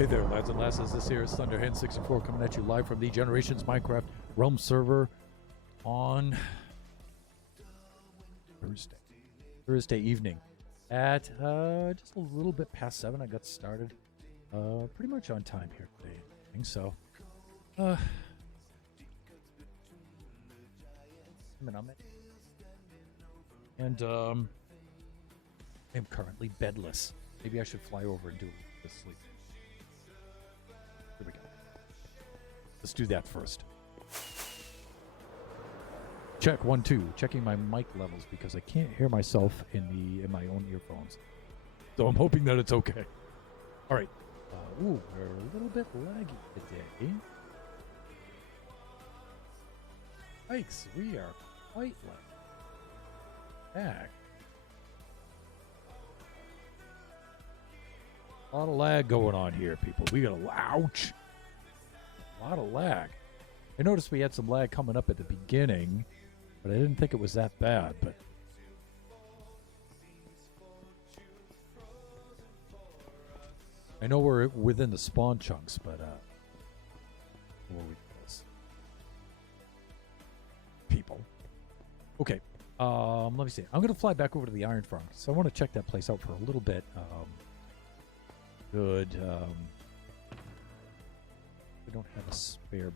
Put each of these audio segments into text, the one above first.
Hey there, lads and lasses. This here is Thunderhand64 coming at you live from the Generations Minecraft Realm server on Thursday evening at just a little bit past 7. I got started pretty much on time here today. I think so. I'm currently bedless. Maybe I should fly over and do a little bit of sleep. Here we go. Let's do that first. Check 1 2. Checking my mic levels because I can't hear myself in my own earphones. So I'm hoping that it's okay. All right. We're a little bit laggy today. Yikes, we are quite laggy. Back. A lot of lag going on here, people. We got a lot of lag. I noticed we had some lag coming up at the beginning, but I didn't think it was that bad. But I know we're within the spawn chunks, but people. Okay. Let me see. I'm gonna fly back over to the Iron Farm, so I want to check that place out for a little bit. Good. I don't have a spare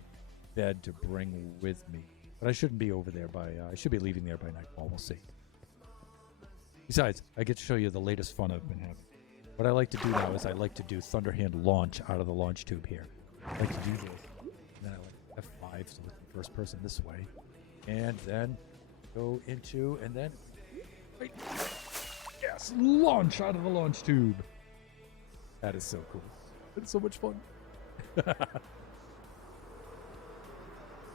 bed to bring with me, but I shouldn't be over there by. I should be leaving there by nightfall. We'll see. Besides, I get to show you the latest fun I've been having. What I like to do now is I like to do Thunderhand launch out of the launch tube here. I like to do this, and then I like F5 so it's the first person this way, and then go into and then yes, launch out of the launch tube. That is so cool. It's so much fun.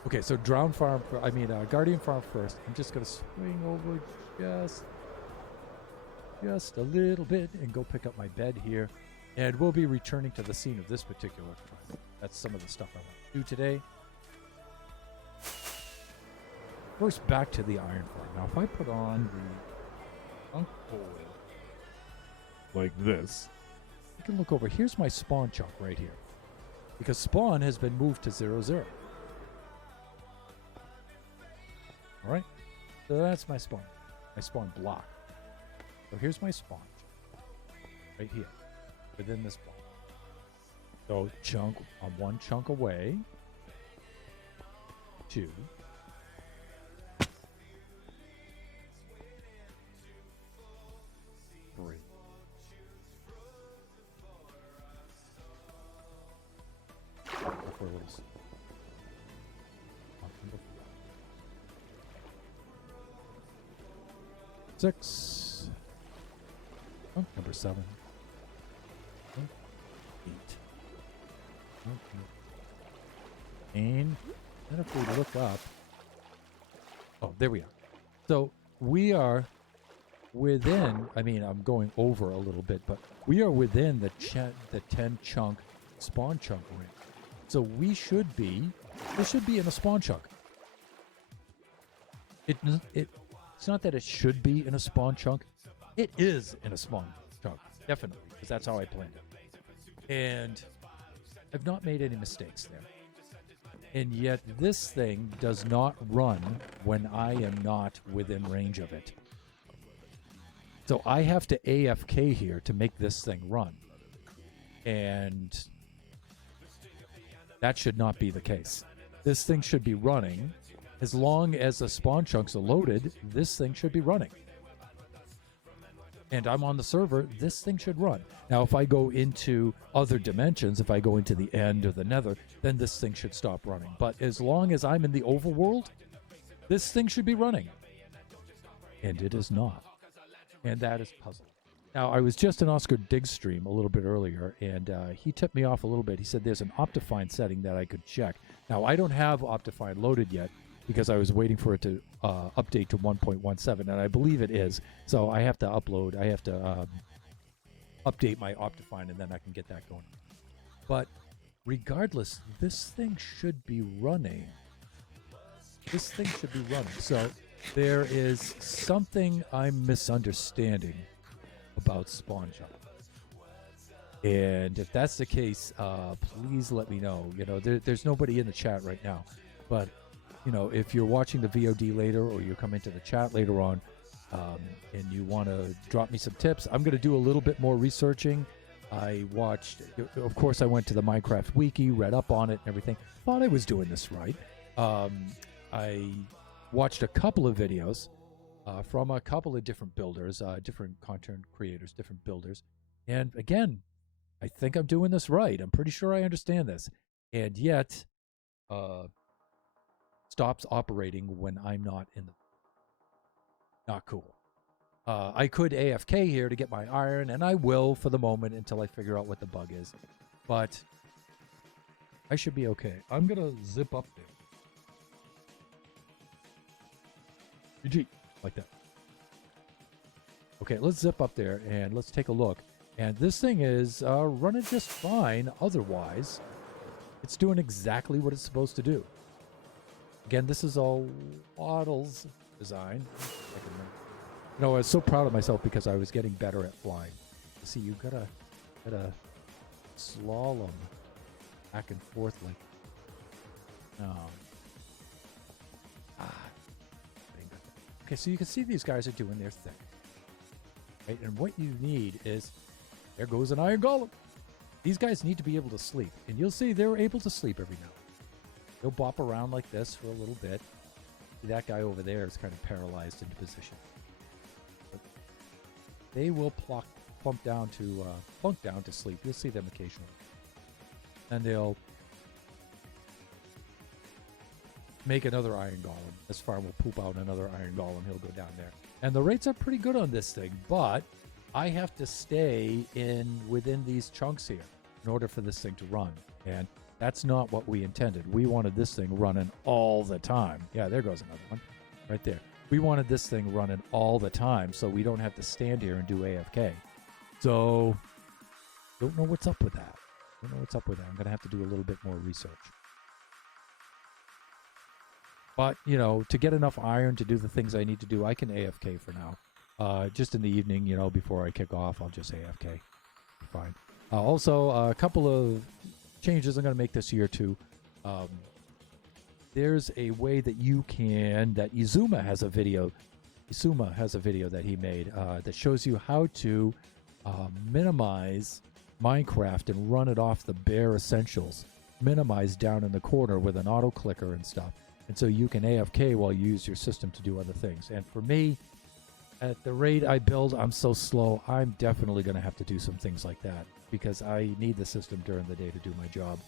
Okay, so Guardian Farm first. I'm just going to swing over just a little bit and go pick up my bed here. And we'll be returning to the scene of this particular trial. That's some of the stuff I want to do today. First, back to the Iron Farm. Now, if I put on the chunk bowl like this, you can look over. Here's my spawn chunk right here. Because spawn has been moved to 0, 0. Alright? So that's my spawn block. So here's my spawn. Right here. Within this block. So chunk, I'm one chunk away. 2. 3. 6. Oh, number 7. 8. And then if we look up, oh, there we are. So we are within. I mean, I'm going over a little bit, but we are within the 10 chunk spawn chunk ring. So we should be. This should be in a spawn chunk. It's not that it should be in a spawn chunk. It is in a spawn chunk, definitely, because that's how I planned it. And I've not made any mistakes there. And yet this thing does not run when I am not within range of it. So I have to AFK here to make this thing run. And that should not be the case. This thing should be running. As long as the spawn chunks are loaded, this thing should be running. And I'm on the server, this thing should run. Now, if I go into other dimensions, if I go into the end or the nether, then this thing should stop running. But as long as I'm in the overworld, this thing should be running. And it is not. And that is puzzling. Now, I was just in Oscar Diggs' stream a little bit earlier, and he tipped me off a little bit. He said there's an Optifine setting that I could check. Now, I don't have Optifine loaded yet, because I was waiting for it to update to 1.17, and I believe it is. So I have to upload, I have to update my Optifine, and then I can get that going. But regardless, this thing should be running. This thing should be running. So there is something I'm misunderstanding about spawn jump. And if that's the case, please let me know. You know, there's nobody in the chat right now, but you know, if you're watching the VOD later or you come into the chat later on, and you want to drop me some tips, I'm going to do a little bit more researching. I watched, of course, I went to the Minecraft wiki, read up on it and everything. Thought I was doing this right. I watched a couple of videos from a couple of different builders, different content creators, different builders. And again, I think I'm doing this right. I'm pretty sure I understand this. And yet, stops operating when I'm not in the... Not cool. I could AFK here to get my iron, and I will for the moment until I figure out what the bug is. But I should be okay. I'm going to zip up there. GG. Like that. Okay, let's zip up there and let's take a look. And this thing is running just fine. Otherwise, it's doing exactly what it's supposed to do. Again, this is all Waddle's design. You know, I was so proud of myself because I was getting better at flying. See, you gotta slalom back and forth like... Okay, so you can see these guys are doing their thing. Right? And what you need is... There goes an iron golem. These guys need to be able to sleep. And you'll see they're able to sleep every now and then. They'll bop around like this for a little bit. That guy over there is kind of paralyzed into position. But they will plunk down to sleep. You'll see them occasionally. And they'll make another iron golem. This farm will poop out another iron golem. He'll go down there. And the rates are pretty good on this thing, but I have to stay within these chunks here in order for this thing to run. And that's not what we intended. We wanted this thing running all the time. Yeah, there goes another one right there. We wanted this thing running all the time so we don't have to stand here and do AFK. So, don't know what's up with that. Don't know what's up with that. I'm going to have to do a little bit more research. But, you know, to get enough iron to do the things I need to do, I can AFK for now. Just in the evening, you know, before I kick off, I'll just AFK. Fine. Also, a couple of changes I'm going to make this year, too. There's a way that you can... That Izuma has a video. Izuma has a video that he made that shows you how to minimize Minecraft and run it off the bare essentials. Minimize down in the corner with an auto clicker and stuff. And so you can AFK while you use your system to do other things. And for me... At the rate I build, I'm so slow, I'm definitely going to have to do some things like that because I need the system during the day to do my job.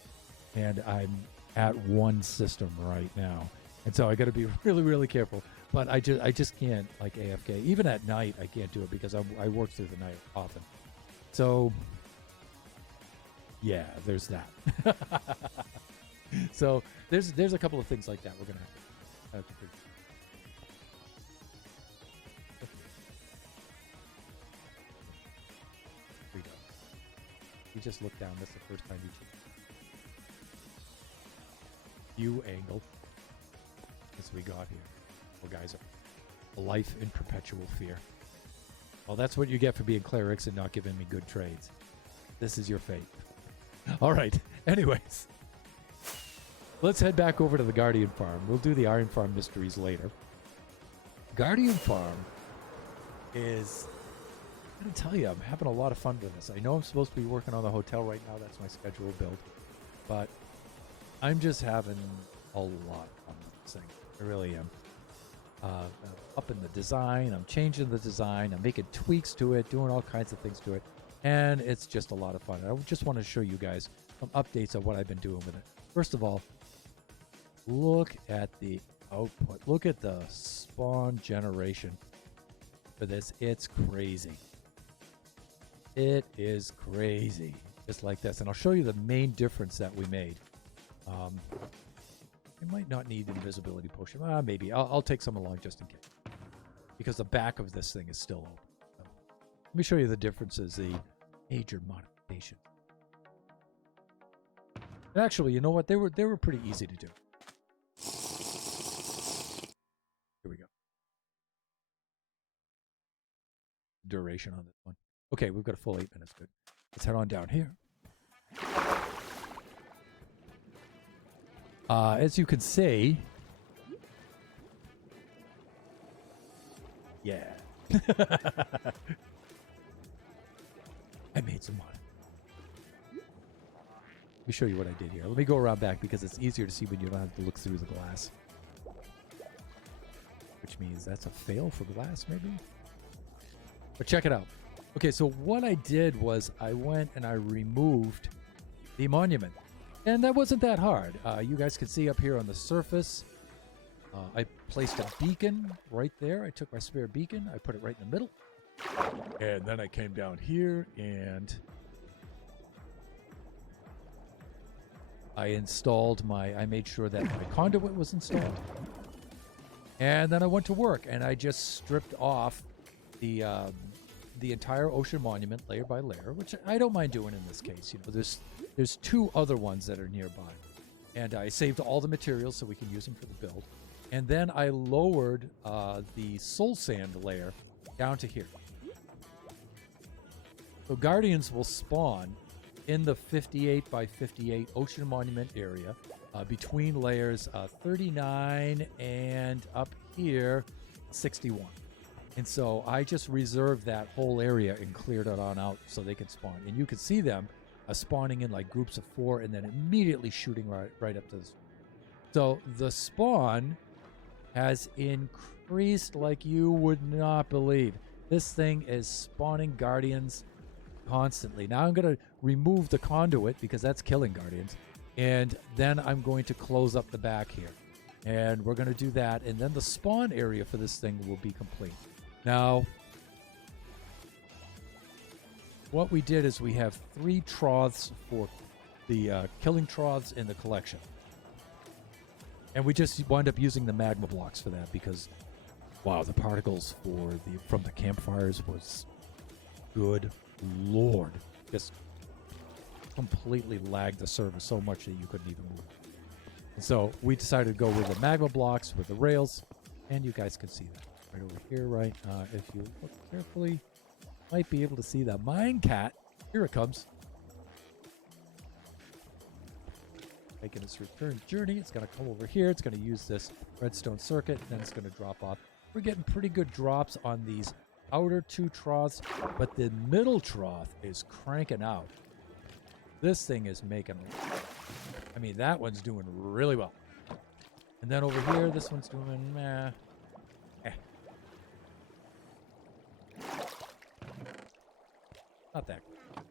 And I'm at one system right now. And so I got to be really, really careful. But I just can't, like, AFK. Even at night, I can't do it because I work through the night often. So, yeah, there's that. So there's a couple of things like that we're going to have to figure out. You just look down. That's the first time you check. View angle. As we got here. Well, guys, a life in perpetual fear. Well, that's what you get for being clerics and not giving me good trades. This is your fate. All right. Anyways. Let's head back over to the Guardian Farm. We'll do the Iron Farm mysteries later. Guardian Farm is... I'm going to tell you, I'm having a lot of fun with this. I know I'm supposed to be working on the hotel right now. That's my scheduled build. But I'm just having a lot of fun with this thing. I really am. Up in the design. I'm changing the design. I'm making tweaks to it, doing all kinds of things to it. And it's just a lot of fun. I just want to show you guys some updates of what I've been doing with it. First of all, look at the output. Look at the spawn generation for this. It's crazy. It is crazy. Just like this. And I'll show you the main difference that we made. I might not need invisibility potion. Maybe. I'll take some along just in case. Because the back of this thing is still open. So, let me show you the differences, the major modification. And actually, you know what? They were pretty easy to do. Here we go. Duration on this one. Okay, we've got a full 8 minutes. Good. Let's head on down here. As you can see, yeah. I made some money. Let me show you what I did here. Let me go around back because it's easier to see when you don't have to look through the glass. Which means that's a fail for glass, maybe? But check it out. Okay, so what I did was I went and I removed the monument. And that wasn't that hard. You guys can see up here on the surface, I placed a beacon right there. I took my spare beacon, I put it right in the middle. And then I came down here and I made sure that my conduit was installed. And then I went to work and I just stripped off the entire ocean monument layer by layer, which I don't mind doing in this case. You know, there's 2 other ones that are nearby. And I saved all the materials so we can use them for the build. And then I lowered the soul sand layer down to here. So guardians will spawn in the 58 by 58 ocean monument area between layers 39 and up here 61. And so I just reserved that whole area and cleared it on out so they can spawn. And you can see them spawning in like groups of 4 and then immediately shooting right up to this. So the spawn has increased like you would not believe. This thing is spawning guardians constantly. Now I'm going to remove the conduit because that's killing guardians. And then I'm going to close up the back here. And we're going to do that. And then the spawn area for this thing will be complete. Now, what we did is we have 3 troughs for the killing troughs in the collection. And we just wind up using the magma blocks for that because, wow, the particles from the campfires was good Lord. Just completely lagged the server so much that you couldn't even move. And so we decided to go with the magma blocks with the rails, and you guys can see that right over here, right? If you look carefully, might be able to see the mine cat. Here it comes. Making its return journey. It's going to come over here. It's going to use this redstone circuit, and then it's going to drop off. We're getting pretty good drops on these outer 2 troughs, but the middle trough is cranking out. This thing is making, I mean, that one's doing really well. And then over here, this one's doing, not that good.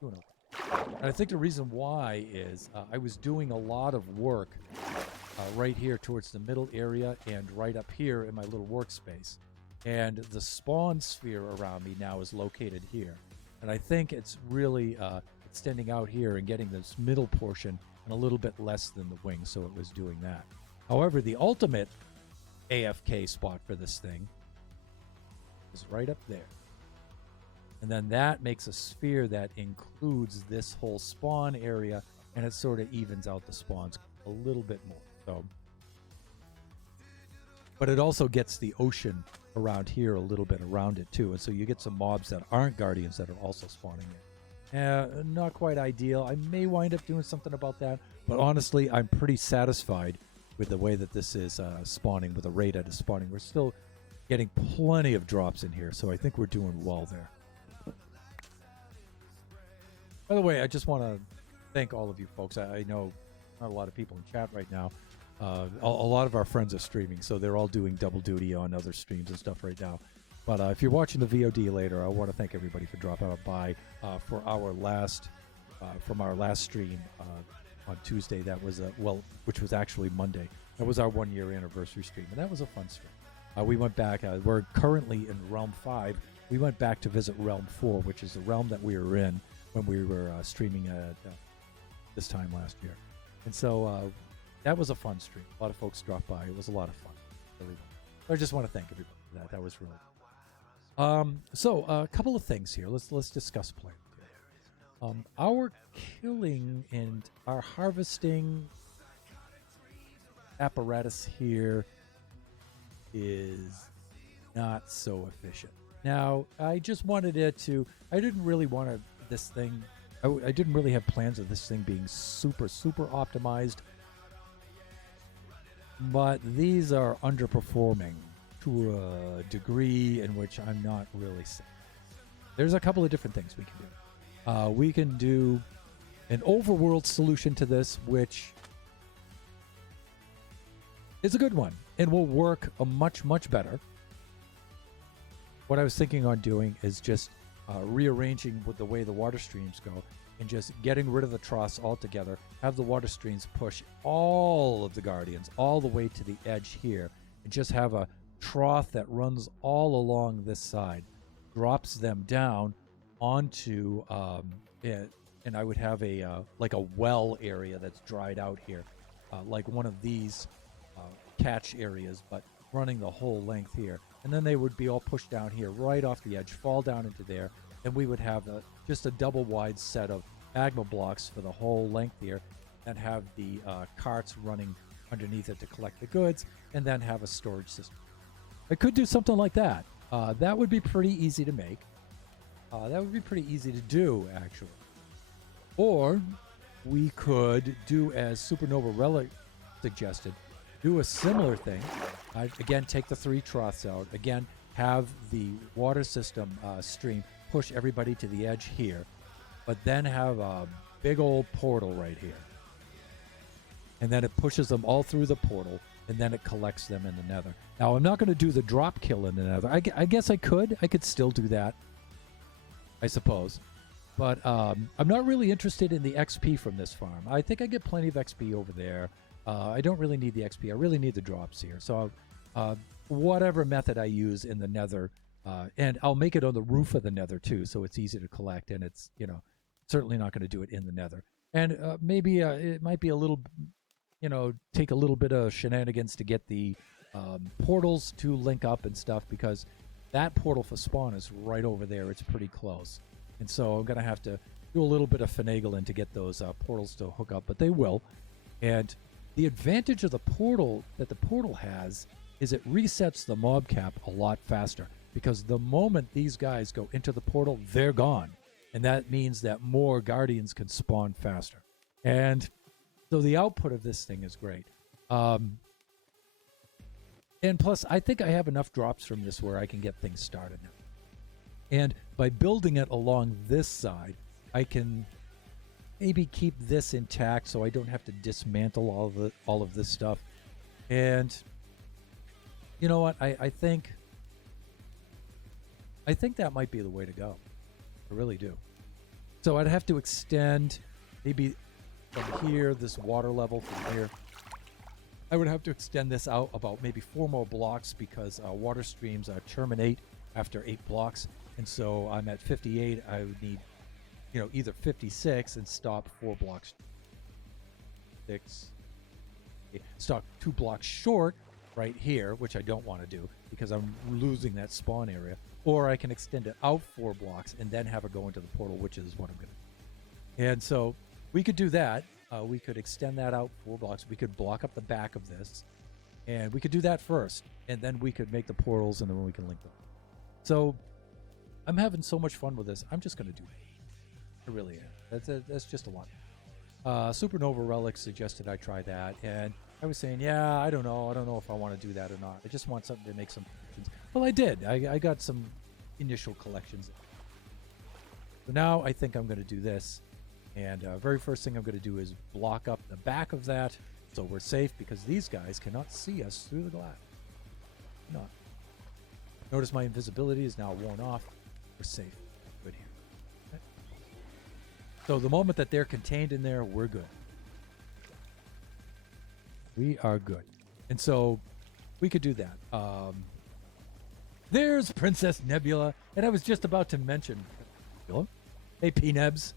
Doing okay. And I think the reason why is I was doing a lot of work right here towards the middle area and right up here in my little workspace. And the spawn sphere around me now is located here. And I think it's really extending out here and getting this middle portion and a little bit less than the wing, so it was doing that. However, the ultimate AFK spot for this thing is right up there. And then that makes a sphere that includes this whole spawn area, and it sort of evens out the spawns a little bit more. So, but it also gets the ocean around here a little bit around it too, and so you get some mobs that aren't guardians that are also spawning in. Not quite ideal. I may wind up doing something about that, but honestly, I'm pretty satisfied with the way that this is spawning, with the rate at spawning. We're still getting plenty of drops in here, so I think we're doing well there. By the way, I just want to thank all of you folks. I know not a lot of people in chat right now. A lot of our friends are streaming, so they're all doing double duty on other streams and stuff right now. But if you're watching the VOD later, I want to thank everybody for dropping by for our last from our last stream on Tuesday. That was which was actually Monday. That was our 1-year anniversary stream, and that was a fun stream. We went back. We're currently in Realm 5. We went back to visit Realm 4, which is the realm that we were in when we were streaming this time last year. And so that was a fun stream. A lot of folks dropped by. It was a lot of fun. I just want to thank everybody for that. That was really cool. So a couple of things here. Let's discuss play. Our killing and our harvesting apparatus here is not so efficient. Now, I just wanted it to, I didn't really want this thing, I didn't really have plans of this thing being super, super optimized, but these are underperforming to a degree in which I'm not really safe. There's a couple of different things we can do. We can do an overworld solution to this, which is a good one and will work a much, much better. What I was thinking on doing is just rearranging with the way the water streams go and just getting rid of the troughs altogether, have the water streams push all of the Guardians all the way to the edge here, and just have a trough that runs all along this side, drops them down onto it, and I would have a like a well area that's dried out here, like one of these catch areas, but running the whole length here. And then they would be all pushed down here, right off the edge, fall down into there, and we would have just a double wide set of magma blocks for the whole length here, and have the carts running underneath it to collect the goods, and then have a storage system. I could do something like that. That would be pretty easy to make. That would be pretty easy to do, actually. Or we could do as Supernova Relic suggested, do a similar thing. Again, take the 3 troughs out. Again, have the water system stream push everybody to the edge here, but then have a big old portal right here. And then it pushes them all through the portal, and then it collects them in the nether. Now, I'm not going to do the drop kill in the nether. I guess I could. I could still do that, I suppose. But I'm not really interested in the XP from this farm. I think I get plenty of XP over there. I don't really need the XP. I really need the drops here. So whatever method I use in the nether, and I'll make it on the roof of the nether too, so it's easy to collect, and it's, certainly not going to do it in the nether. And maybe it might be a little, take a little bit of shenanigans to get the portals to link up and stuff, because that portal for spawn is right over there. It's pretty close. And so I'm going to have to do a little bit of finagling to get those portals to hook up, but they will. And the advantage of the portal that the portal has is it resets the mob cap a lot faster, because the moment these guys go into the portal, they're gone. And that means that more Guardians can spawn faster. And so the output of this thing is great. And plus, I think I have enough drops from this where I can get things started now. And by building it along this side, I can maybe keep this intact so I don't have to dismantle all of this stuff. And you know what? I think that might be the way to go. I really do. So I'd have to extend maybe from here, this water level from here. I would have to extend this out about maybe 4 more blocks, because water streams terminate after 8 blocks. And so I'm at 58. I would need, either 56 and stop 4 blocks. 6. Stop 2 blocks short right here, which I don't want to do because I'm losing that spawn area. Or I can extend it out 4 blocks and then have it go into the portal, which is what I'm going to do. And so we could do that. We could extend that out 4 blocks. We could block up the back of this. And we could do that first. And then we could make the portals, and then we can link them. So I'm having so much fun with this. I'm just going to do it. I really am. That's just a lot. Supernova Relic suggested I try that. And I was saying, yeah, I don't know. I don't know if I want to do that or not. I just want something to make some collections. Well, I did. I got some initial collections. So now I think I'm going to do this. And very first thing I'm going to do is block up the back of that so we're safe, because these guys cannot see us through the glass. Not. Notice my invisibility is now worn off. We're safe. Good here. Okay. So the moment that they're contained in there, we're good. We are good. And so we could do that. There's Princess Nebula. And I was just about to mention, hey, P-Nebs.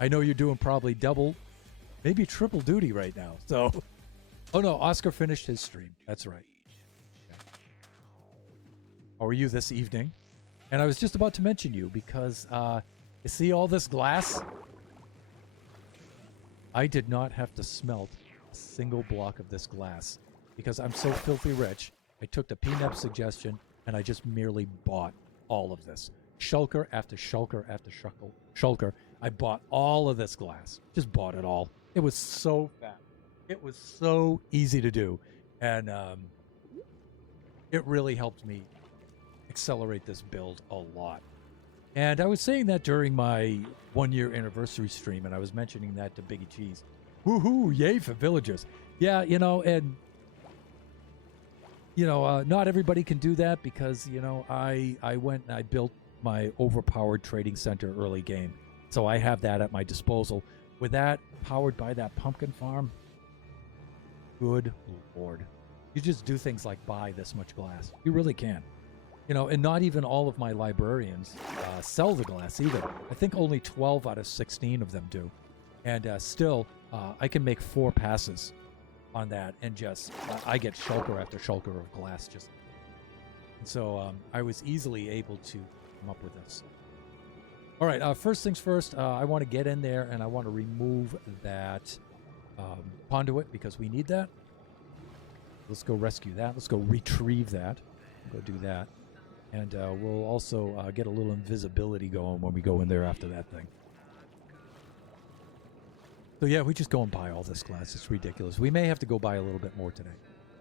I know you're doing probably double, maybe triple duty right now. So, oh no, Oscar finished his stream. That's right. Okay. How are you this evening? And I was just about to mention you because you see all this glass? I did not have to smelt a single block of this glass because I'm so filthy rich. I took the P-Neb suggestion and I just merely bought all of this. Shulker after shulker after shulker. I bought all of this glass. Just bought it all. It was so fast. It was so easy to do. And it really helped me accelerate this build a lot. And I was saying that during my 1-year anniversary stream, and I was mentioning that to Biggie Cheese. Woohoo, yay for villagers. Yeah, and not everybody can do that because, I went and I built my overpowered trading center early game. So I have that at my disposal. With that powered by that pumpkin farm, good Lord. You just do things like buy this much glass. You really can. And not even all of my librarians sell the glass either. I think only 12 out of 16 of them do. And still, I can make 4 passes on that, and just I get shulker after shulker of glass. And so I was easily able to come up with this. All right, first things first, I want to get in there and I want to remove that conduit because we need that. Let's go rescue that. Let's go retrieve that. Go do that. And we'll also get a little invisibility going when we go in there after that thing. So yeah, we just go and buy all this glass. It's ridiculous. We may have to go buy a little bit more today.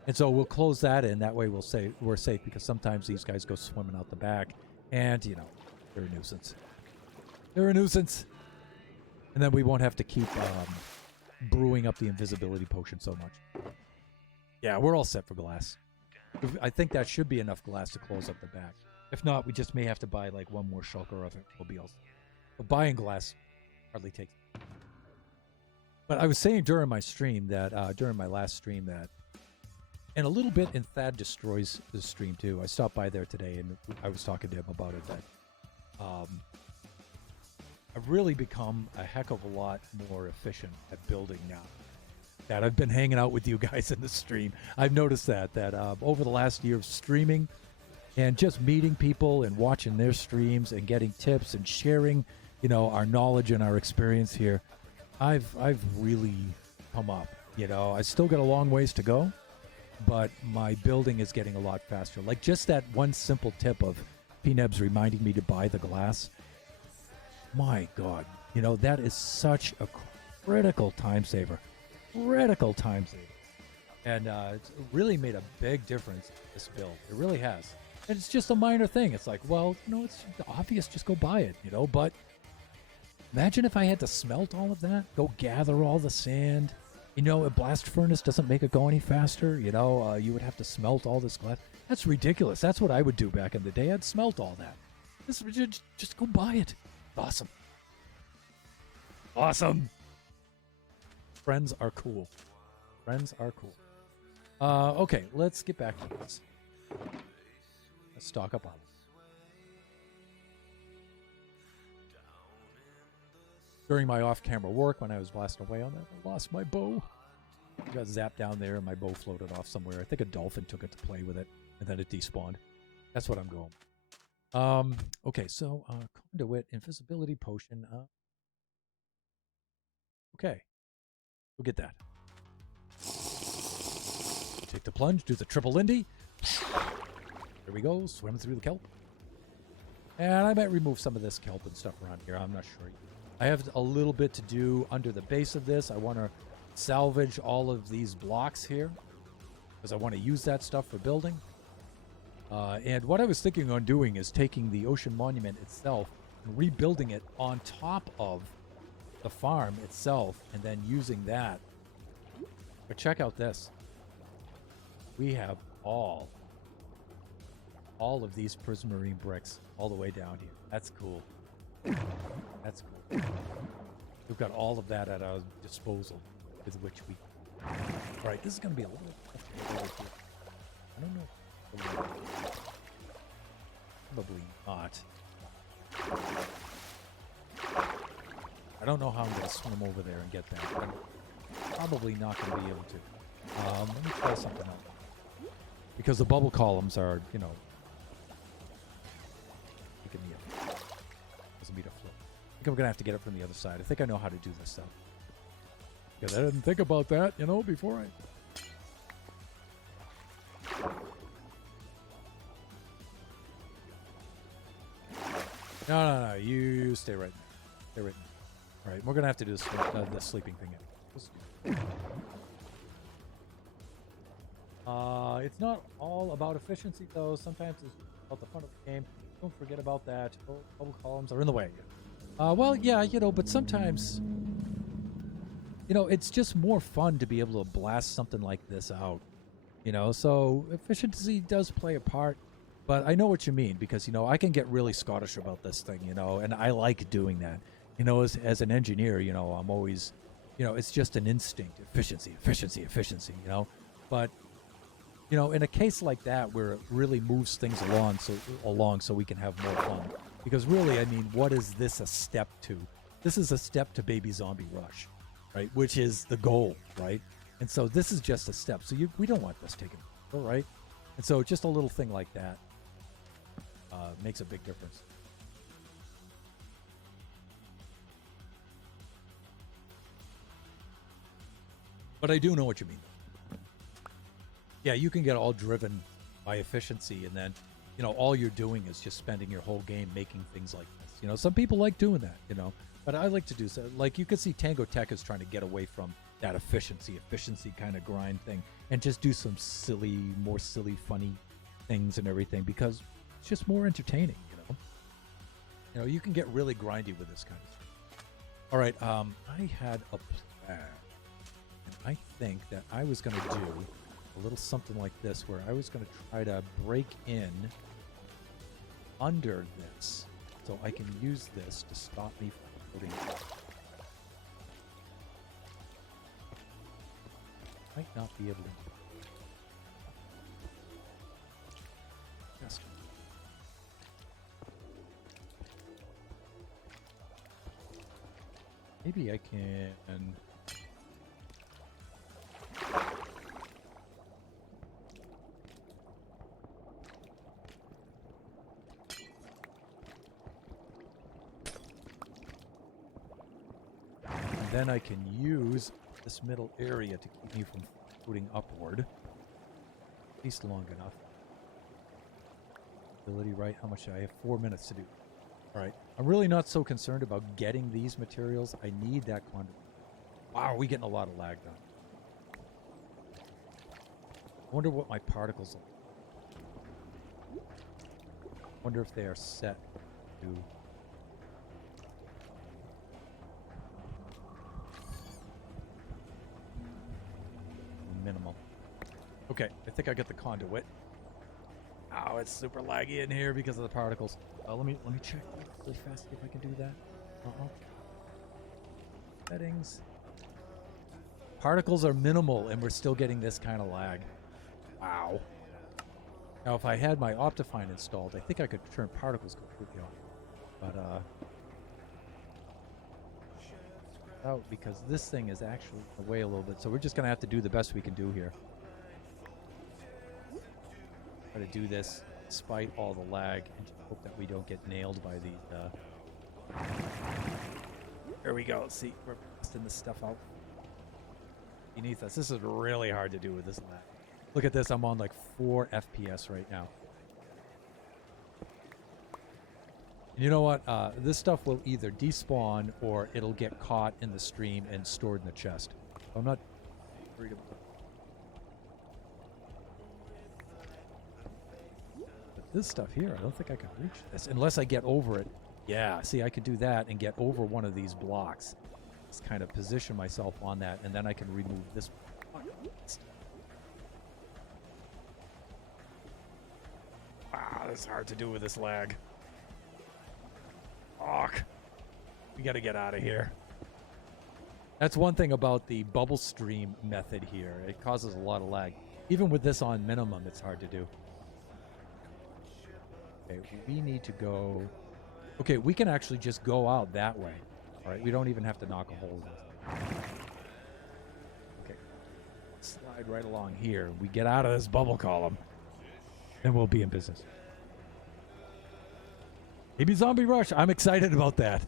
And so we'll close that in. That way we're safe because sometimes these guys go swimming out the back. And, they're a nuisance. They're a nuisance. And then we won't have to keep brewing up the invisibility potion so much. Yeah, we're all set for glass. I think that should be enough glass to close up the back. If not, we just may have to buy like 1 more shulker of it. We'll be all set. But buying glass hardly takes. But I was saying during my stream that, during my last stream that, and a little bit in Thad Destroys the stream too. I stopped by there today and I was talking to him about it that I've really become a heck of a lot more efficient at building now. That I've been hanging out with you guys in the stream. I've noticed that over the last year of streaming and just meeting people and watching their streams and getting tips and sharing, our knowledge and our experience here, I've really come up. I still got a long ways to go, but my building is getting a lot faster. Like just that one simple tip of P-Nebs reminding me to buy the glass. My God, that is such a critical time saver. Critical time saver. And it's really made a big difference in this build. It really has. And it's just a minor thing. It's like, well, it's obvious. Just go buy it, but imagine if I had to smelt all of that, go gather all the sand. A blast furnace doesn't make it go any faster. You would have to smelt all this glass. That's ridiculous. That's what I would do back in the day. I'd smelt all that. Just go buy it. Awesome. Awesome. Friends are cool. Friends are cool. Okay, let's get back to this. Let's stock up on it. During my off-camera work, when I was blasting away on that, I lost my bow. I got zapped down there, and my bow floated off somewhere. I think a dolphin took it to play with it, and then it despawned. That's what I'm going. Okay, so conduit, invisibility potion. Okay, we'll get that. Take the plunge, do the triple Lindy. There we go, swim through the kelp. And I might remove some of this kelp and stuff around here. I'm not sure. I have a little bit to do under the base of this. I want to salvage all of these blocks here because I want to use that stuff for building. And what I was thinking on doing is taking the Ocean Monument itself and rebuilding it on top of the farm itself and then using that. But check out this. We have all of these prismarine bricks all the way down here. That's cool. That's cool. We've got all of that at our disposal with which we... All right, this is going to be a little... I don't know. Probably not. I don't know how I'm going to swim over there and get that. I'm probably not going to be able to. Let me try something else. Because the bubble columns are, making me doesn't mean to flip. I think I'm going to have to get it from the other side. I think I know how to do this stuff. Because I didn't think about that, before I... No. You stay right there. Stay right there. All right, we're gonna have to do the sleeping thing. It's not all about efficiency though. Sometimes it's about the fun of the game. Don't forget about that. Bubble columns are in the way. Well, yeah, but sometimes, it's just more fun to be able to blast something like this out. So efficiency does play a part, but I know what you mean because, I can get really Scottish about this thing, and I like doing that. As an engineer, I'm always, it's just an instinct, efficiency, but in a case like that where it really moves things along so we can have more fun. Because really, I mean, what is this a step to? This is a step to Baby Zombie Rush, right? Which is the goal, right? And so this is just a step. So we don't want this taken, all right? And so just a little thing like that makes a big difference. But I do know what you mean. Yeah, you can get all driven by efficiency, and then, all you're doing is just spending your whole game making things like this. Some people like doing that, but I like to do so. Like you can see Tango Tech is trying to get away from that efficiency kind of grind thing and just do some more silly, funny things and everything because it's just more entertaining, you can get really grindy with this kind of stuff. All right, I had a plan, and I think that I was going to do a little something like this where I was going to try to break in under this so I can use this to stop me from putting it. Might not be able to. Yes. Maybe I can. And then I can use this middle area to keep me from floating upward. At least long enough. Ability, right? How much do I have? 4 minutes to do. Alright. I'm really not so concerned about getting these materials. I need that quantity. Wow, are we getting a lot of lag done? I wonder what my particles are. I wonder if they are set to minimal. Okay, I think I got the conduit. Oh, it's super laggy in here because of the particles. Let me check really fast if I can do that. Settings. Particles are minimal, and we're still getting this kind of lag. Wow. Now, if I had my Optifine installed, I think I could turn particles completely off. But out because this thing is actually away a little bit, so we're just gonna have to do the best we can do here. Try to do this despite all the lag and just hope that we don't get nailed by the There we go. See, we're busting this stuff out beneath us. This is really hard to do with this lag. Look at this, I'm on like 4 FPS right now. And you know what? This stuff will either despawn or it'll get caught in the stream and stored in the chest. I'm not worried about it. But this stuff here, I don't think I can reach this unless I get over it. Yeah, see, I could do that and get over one of these blocks. Just kind of position myself on that, and then I can remove this block. Wow, this is hard to do with this lag. Fuck. We gotta get out of here. That's one thing about the bubble stream method here. It causes a lot of lag. Even with this on minimum, it's hard to do. Okay, we need to go... Okay, we can actually just go out that way. All right, we don't even have to knock a hole in this. Okay, slide right along here. We get out of this bubble column, and we'll be in business. Maybe Zombie Rush. I'm excited about that.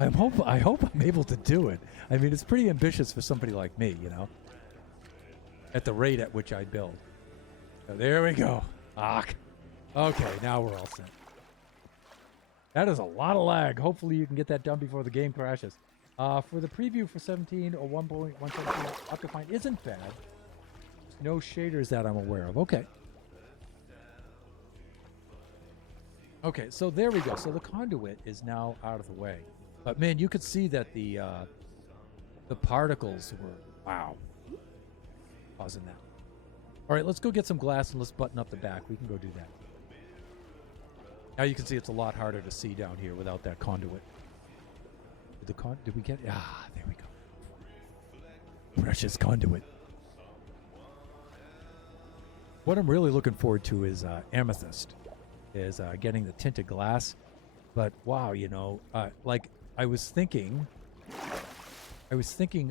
I hope I'm able to do it. I mean, it's pretty ambitious for somebody like me, you know, at the rate at which I build. So there we go. Okay, now we're all set. That is a lot of lag. Hopefully you can get that done before the game crashes. For the preview for 17 or 1.117, Optifine isn't bad. No shaders that I'm aware of. Okay. Okay, so there we go. So the conduit is now out of the way. But man, you could see that the particles were, wow, causing that. All right, let's go get some glass and let's button up the back. We can go do that. Now you can see it's a lot harder to see down here without that conduit. Did we get? Ah, there we go. Precious conduit. What I'm really looking forward to is Amethyst, is getting the tinted glass. But wow, you know, like I was thinking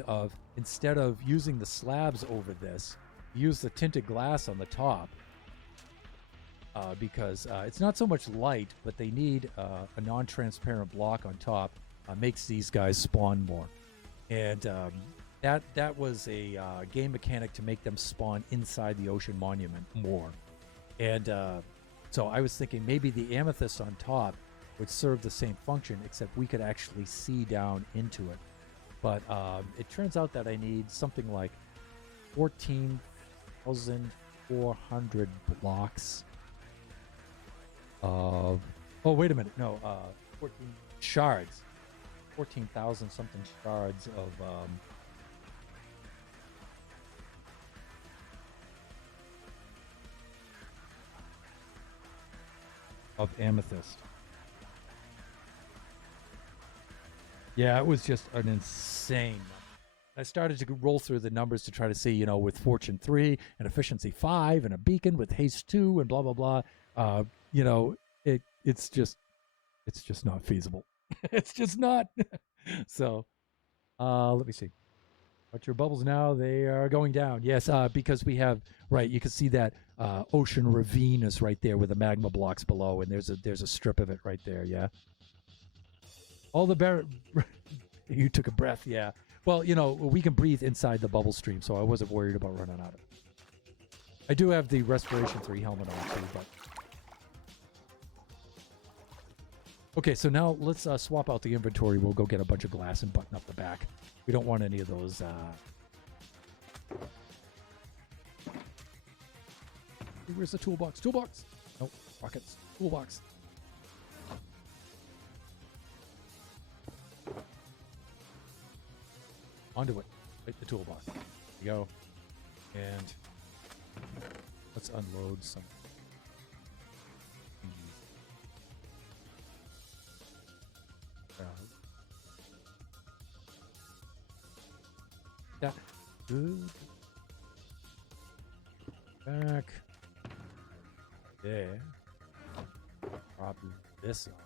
of, instead of using the slabs over this, use the tinted glass on the top. Because it's not so much light, but they need a non-transparent block on top. Makes these guys spawn more. And that was a game mechanic to make them spawn inside the ocean monument more. And so I was thinking maybe the amethyst on top would serve the same function, except we could actually see down into it. But it turns out that I need something like 14,400 blocks of... Oh, wait a minute. No, 14 shards. 14,000 something shards of amethyst. Yeah, it was just an insane number. I started to roll through the numbers to try to see, you know, with Fortune 3 and Efficiency 5 and a beacon with Haste 2 and blah, blah, blah. You know, it's just not feasible. It's just not. So, let me see. What's your bubbles now? They are going down. Yes, because we have, right, you can see that ocean ravine is right there with the magma blocks below, and there's a strip of it right there, yeah. All the you took a breath, yeah. Well, you know, we can breathe inside the bubble stream, so I wasn't worried about running out of it. I do have the Respiration 3 helmet on too, but... Okay, so now let's swap out the inventory. We'll go get a bunch of glass and button up the back. We don't want any of those... Where's the toolbox? Toolbox! Nope, pockets. Toolbox. Onto it. Right, the toolbox. There we go. And let's unload some. That good. Back. There. Probably this up.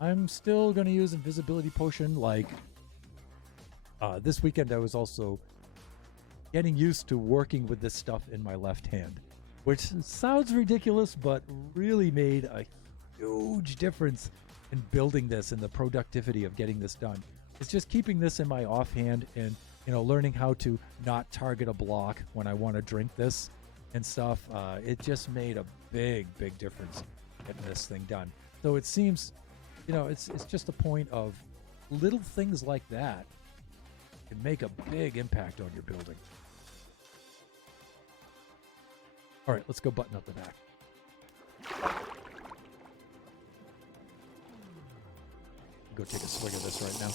I'm still going to use invisibility potion like this weekend. I was also getting used to working with this stuff in my left hand, which sounds ridiculous, but really made a huge difference in building this and the productivity of getting this done. It's just keeping this in my offhand and, you know, learning how to not target a block when I want to drink this and stuff. It just made a big difference getting this thing done. So it seems, you know, it's just a point of little things like that can make a big impact on your building. All right, let's go button up the back. Go take a swig of this right now.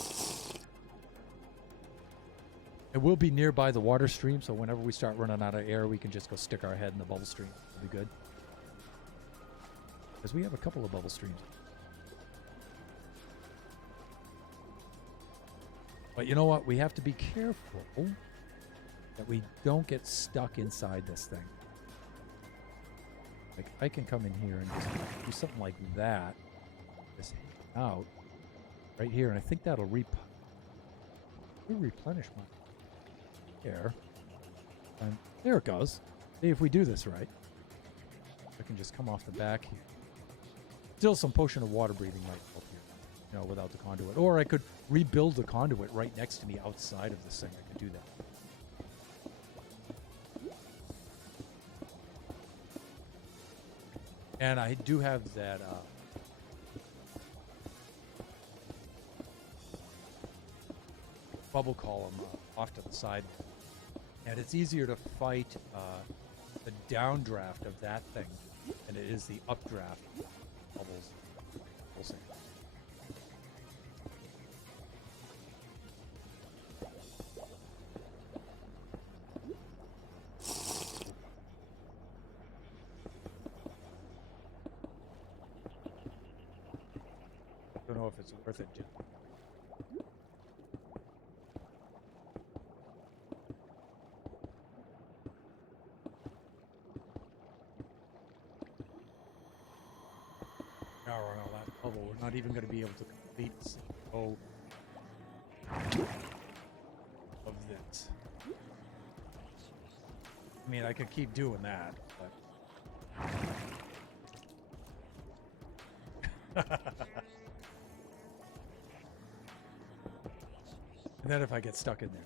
And we'll be nearby the water stream, so whenever we start running out of air, we can just go stick our head in the bubble stream. It'll be good. Because we have a couple of bubble streams. But you know what? We have to be careful that we don't get stuck inside this thing. Like, I can come in here and just do something like that. Just hang out right here, and I think that'll replenish my air. And there it goes. See if we do this right. I can just come off the back here. Still, some potion of water breathing might help here, you know, without the conduit. Or I could rebuild the conduit right next to me outside of this thing. I could do that. And I do have that bubble column off to the side. And it's easier to fight the downdraft of that thing than it is the updraft bubbles. We'll see. Don't know if it's worth it. Now we're on our last level. We're not even going to be able to complete CEO of this. I mean, I could keep doing that, but... And then if I get stuck in there.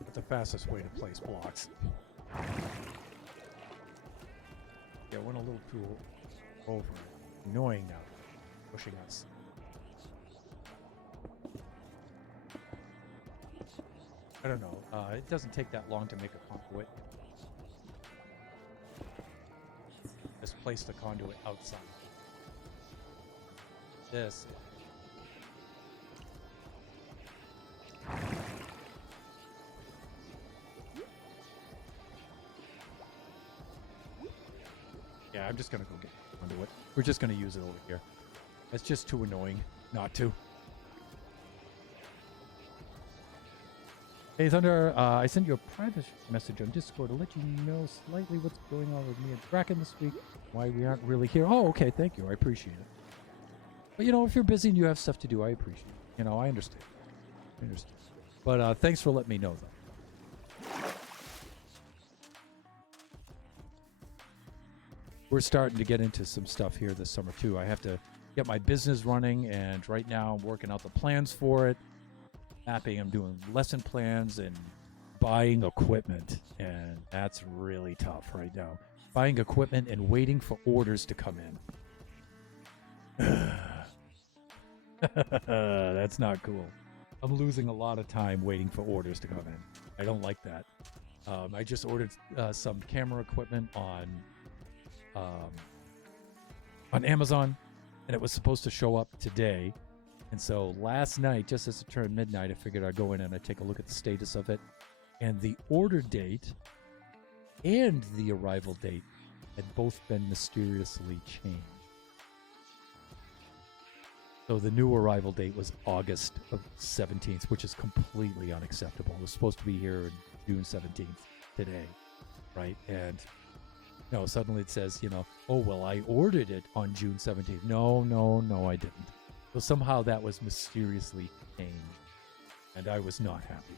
That's the fastest way to place blocks. Yeah, went a little too over. Annoying now. Pushing us. I don't know. It doesn't take that long to make a conduit. Just place the conduit outside. This. Yeah, I'm just gonna go get the conduit. We're just gonna use it over here. It's just too annoying not to. Hey Thunder, I sent you a private message on Discord to let you know slightly what's going on with me and Draken this week, why we aren't really here. Oh, okay, thank you, I appreciate it. But you know, if you're busy and you have stuff to do, I appreciate it. You know, I understand. I understand. But thanks for letting me know, though. We're starting to get into some stuff here this summer, too. I have to get my business running, and right now I'm working out the plans for it. Mapping, I'm doing lesson plans and buying equipment, and that's really tough right now. Buying equipment and waiting for orders to come in. That's not cool. I'm losing a lot of time waiting for orders to come in. I don't like that. I just ordered some camera equipment on Amazon, and it was supposed to show up today. And so last night, just as it turned midnight, I figured I'd go in and I'd take a look at the status of it. And the order date and the arrival date had both been mysteriously changed. So the new arrival date was August of 17th, which is completely unacceptable. It was supposed to be here on June 17th today, right? And no, suddenly it says, you know, oh, well, I ordered it on June 17th. No, I didn't. So somehow that was mysteriously changed, and I was not happy.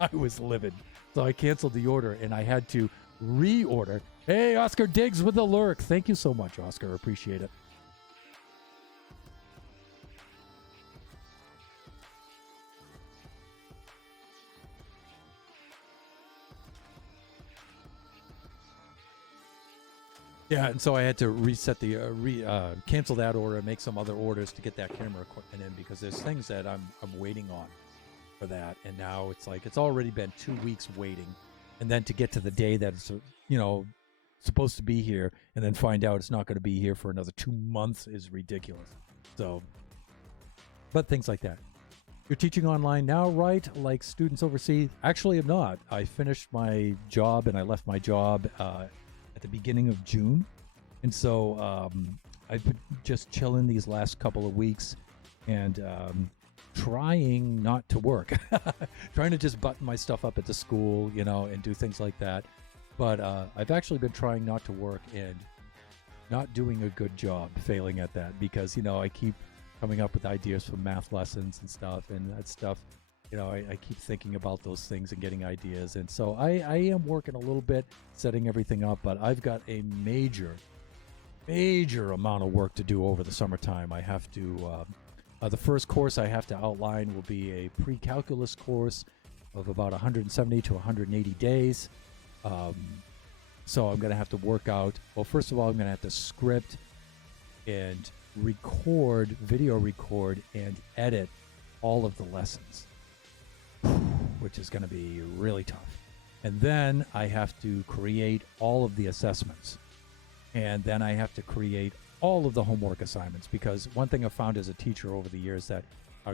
I was livid. So I canceled the order, and I had to reorder. Hey, Oscar Diggs with the lurk. Thank you so much, Oscar. Appreciate it. Yeah, and so I had to reset the cancel that order and make some other orders to get that camera equipment in, because there's things that I'm waiting on for that, and now it's like it's already been 2 weeks waiting, and then to get to the day that it's supposed to be here, and then find out it's not going to be here for another 2 months is ridiculous. So, but things like that. You're teaching online now, right? Like students overseas? Actually, I'm not. I finished my job and I left my job at the beginning of June. And so I've been just chilling these last couple of weeks and trying not to work. Trying to just button my stuff up at the school, and do things like that. But I've actually been trying not to work and not doing a good job, failing at that, because, I keep coming up with ideas for math lessons and stuff, and that stuff, I keep thinking about those things and getting ideas. And so I am working a little bit, setting everything up, but I've got a major amount of work to do over the summertime. I have to The first course I have to outline will be a pre-calculus course of about 170 to 180 days. So I'm going to have to work out, well, first of all, I'm going to have to script and video record, and edit all of the lessons, which is going to be really tough. And then I have to create all of the assessments. And then I have to create all of the homework assignments, because one thing I've found as a teacher over the years that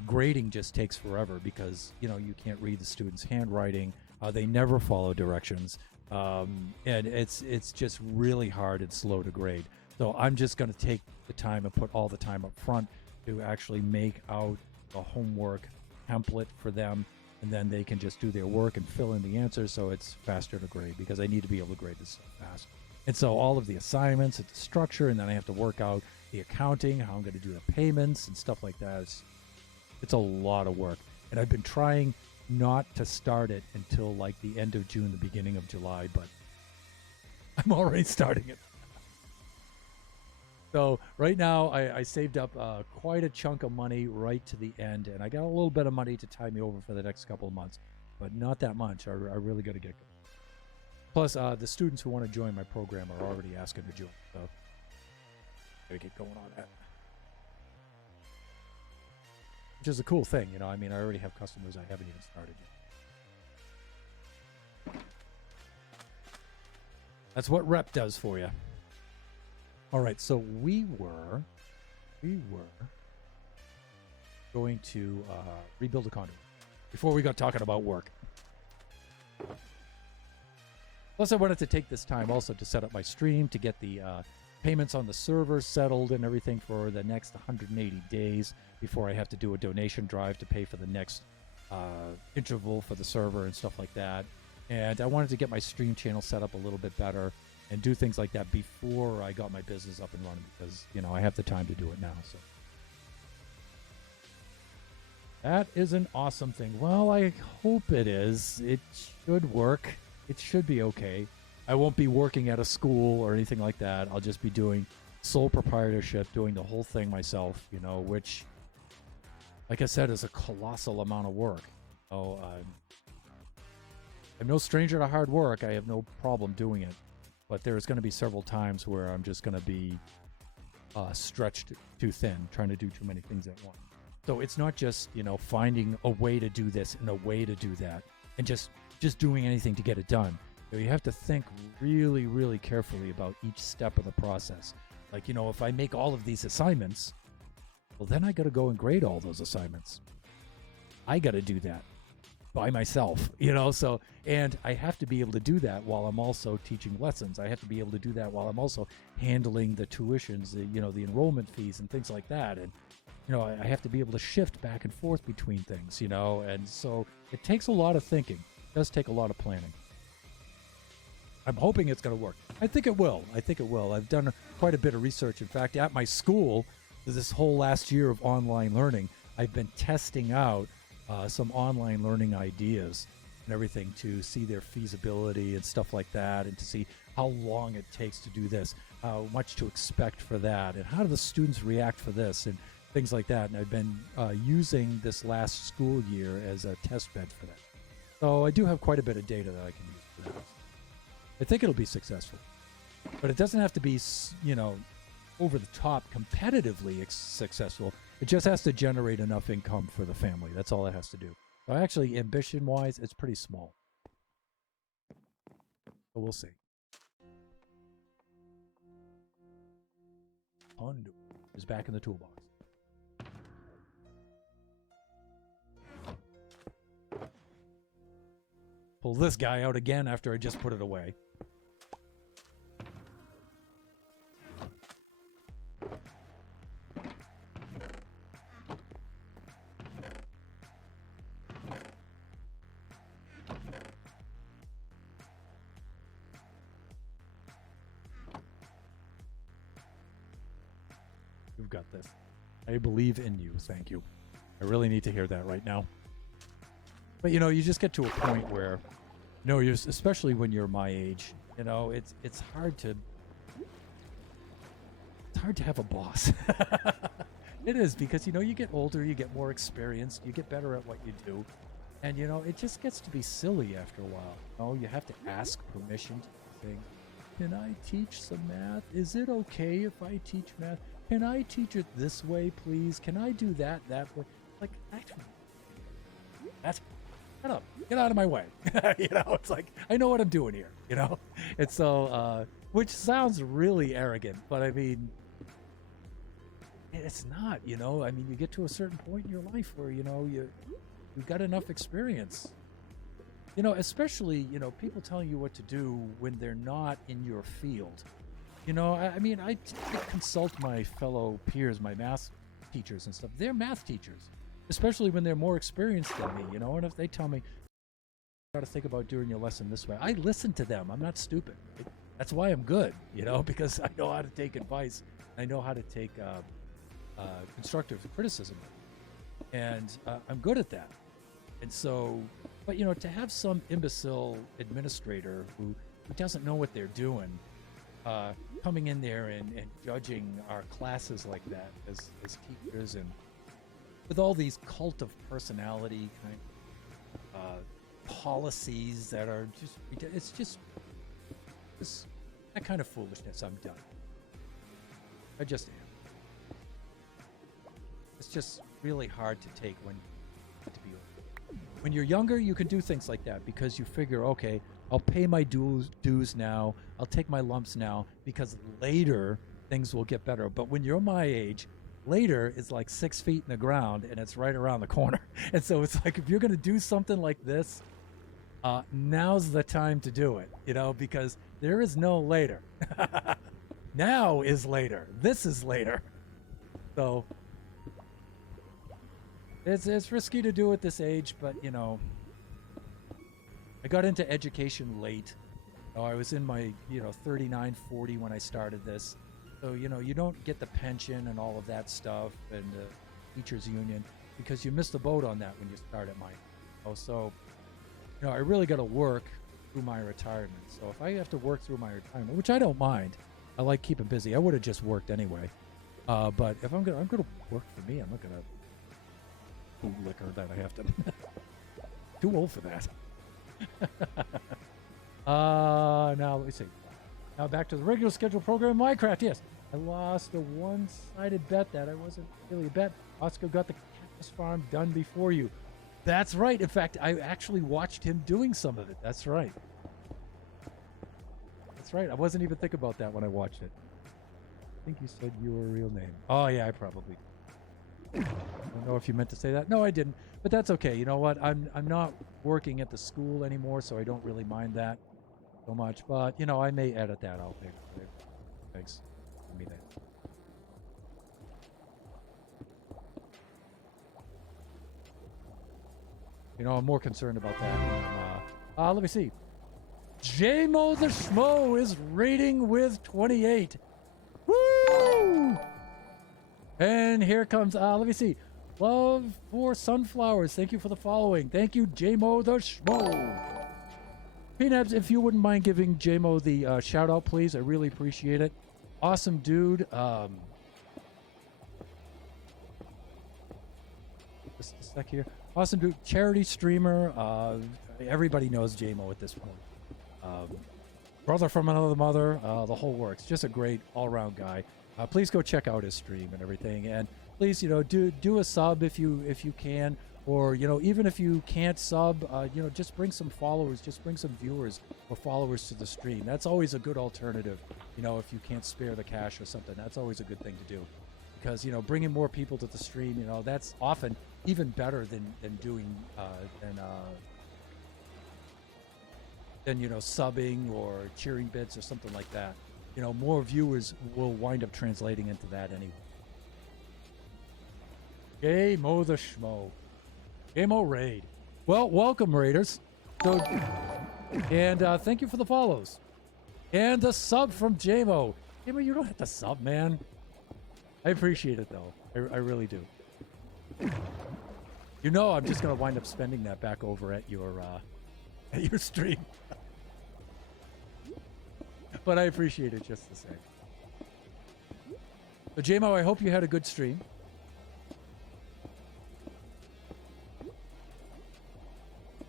grading just takes forever, because you can't read the students' handwriting. They never follow directions, and it's just really hard and slow to grade. So I'm just going to take the time and put all the time up front to actually make out a homework template for them, and then they can just do their work and fill in the answers, so it's faster to grade, because I need to be able to grade this stuff fast. And so all of the assignments, the structure, and then I have to work out the accounting, how I'm going to do the payments and stuff like that. It's a lot of work. And I've been trying not to start it until like the end of June, the beginning of July, but I'm already starting it. So right now I saved up quite a chunk of money right to the end, and I got a little bit of money to tie me over for the next couple of months, but not that much. I really got to get going. Plus, the students who want to join my program are already asking to join, so gotta get going on that. Which is a cool thing, I mean, I already have customers I haven't even started yet. That's what rep does for you. All right, so we were going to rebuild a conduit before we got talking about work. Plus, I wanted to take this time also to set up my stream, to get the payments on the server settled and everything for the next 180 days before I have to do a donation drive to pay for the next interval for the server and stuff like that. And I wanted to get my stream channel set up a little bit better and do things like that before I got my business up and running, because, I have the time to do it now. So that is an awesome thing. Well, I hope it is. It should work. It should be okay. I won't be working at a school or anything like that. I'll just be doing sole proprietorship, doing the whole thing myself, which, like I said, is a colossal amount of work. I'm no stranger to hard work. I have no problem doing it. But there's going to be several times where I'm just going to be stretched too thin, trying to do too many things at once. So it's not just, finding a way to do this and a way to do that and just doing anything to get it done. You have to think really, really carefully about each step of the process. Like, if I make all of these assignments, well, then I got to go and grade all those assignments. I got to do that by myself, so, and I have to be able to do that while I'm also teaching lessons. I have to be able to do that while I'm also handling the tuitions, the enrollment fees and things like that. And, I have to be able to shift back and forth between things, and so it takes a lot of thinking. It does take a lot of planning. I'm hoping it's going to work. I think it will. I've done quite a bit of research. In fact, at my school, this whole last year of online learning, I've been testing out some online learning ideas and everything to see their feasibility and stuff like that, and to see how long it takes to do this, how much to expect for that, and how do the students react for this, and things like that. And I've been using this last school year as a test bed for that. So I do have quite a bit of data that I can use for this. I think it'll be successful. But it doesn't have to be, over the top competitively successful. It just has to generate enough income for the family. That's all it has to do. So actually, ambition-wise, it's pretty small. But we'll see. Undo is back in the toolbox. Pull this guy out again after I just put it away. You've got this. I believe in you. Thank you. I really need to hear that right now. But, you just get to a point where, you're, especially when you're my age, it's hard to have a boss. It is because you get older, you get more experienced, you get better at what you do, and it just gets to be silly after a while. You have to ask permission to things. Can I teach some math? Is it okay if I teach math? Can I teach it this way, please? Can I do that way? Like, that's shut up. Get out of my way. It's like I know what I'm doing here. And so, which sounds really arrogant, but I mean, it's not. I mean, you get to a certain point in your life where you've got enough experience. Especially, people telling you what to do when they're not in your field. I mean, I consult my fellow peers, my math teachers and stuff. They're math teachers, especially when they're more experienced than me, and if they tell me, you got to think about doing your lesson this way, I listen to them. I'm not stupid. That's why I'm good, because I know how to take advice. I know how to take constructive criticism. And I'm good at that. And so, but to have some imbecile administrator who doesn't know what they're doing, coming in there and judging our classes like that as teachers, and with all these cult of personality kind of policies that are it's just that kind of foolishness. I'm done. I just am. It's just really hard to take when you're younger. You can do things like that because you figure, okay, I'll pay my dues now, I'll take my lumps now, because later things will get better. But when you're my age, later is like 6 feet in the ground and it's right around the corner. And so it's like, if you're going to do something like this, now's the time to do it, because there is no later. Now is later. This is later. So it's risky to do at this age, but I got into education late. I was in my 39, 40 when I started this. So you don't get the pension and all of that stuff and the teachers union because you missed the boat on that when you start at mine. So I really got to work through my retirement. So if I have to work through my retirement, which I don't mind, I like keeping busy. I would have just worked anyway. But if I'm gonna work for me, I'm not gonna liquor that I have to. Too old for that. Now let me see. Now back to the regular scheduled program. Minecraft. Yes, I lost a one-sided bet that I wasn't really a bet. Oscar got the cactus farm done before you. That's right. In fact, I actually watched him doing some of it. That's right. That's right. I wasn't even thinking about that when I watched it. I think you said your real name. Oh yeah, I probably. I don't know if you meant to say that. No, I didn't. But that's okay. You know what? I'm not working at the school anymore, so I don't really mind that so much. But I may edit that out later. Thanks. Give me that. I'm more concerned about that. Let me see. JMO the Schmo is rating with 28. Woo! And here comes, let me see. Love for Sunflowers. Thank you for the following. Thank you, JMO the Schmo. Peanuts, if you wouldn't mind giving JMO the shout out, please. I really appreciate it. Awesome dude. Just a sec here. Awesome dude. Charity streamer. Everybody knows JMO at this point. Brother from another mother. The whole works. Just a great all-around guy. Please go check out his stream and everything, and please, do a sub if you can, or even if you can't sub, just bring some followers, just bring some viewers or followers to the stream. That's always a good alternative. If you can't spare the cash or something, that's always a good thing to do, because bringing more people to the stream, that's often even better than doing than subbing or cheering bits or something like that. More viewers will wind up translating into that anyway. JMO the Schmo. JMO Raid. Well, welcome, Raiders. So, and thank you for the follows. And the sub from JMO. JMO, you don't have to sub, man. I appreciate it, though. I really do. I'm just going to wind up spending that back over at your stream. But I appreciate it just the same. So, JMO, I hope you had a good stream.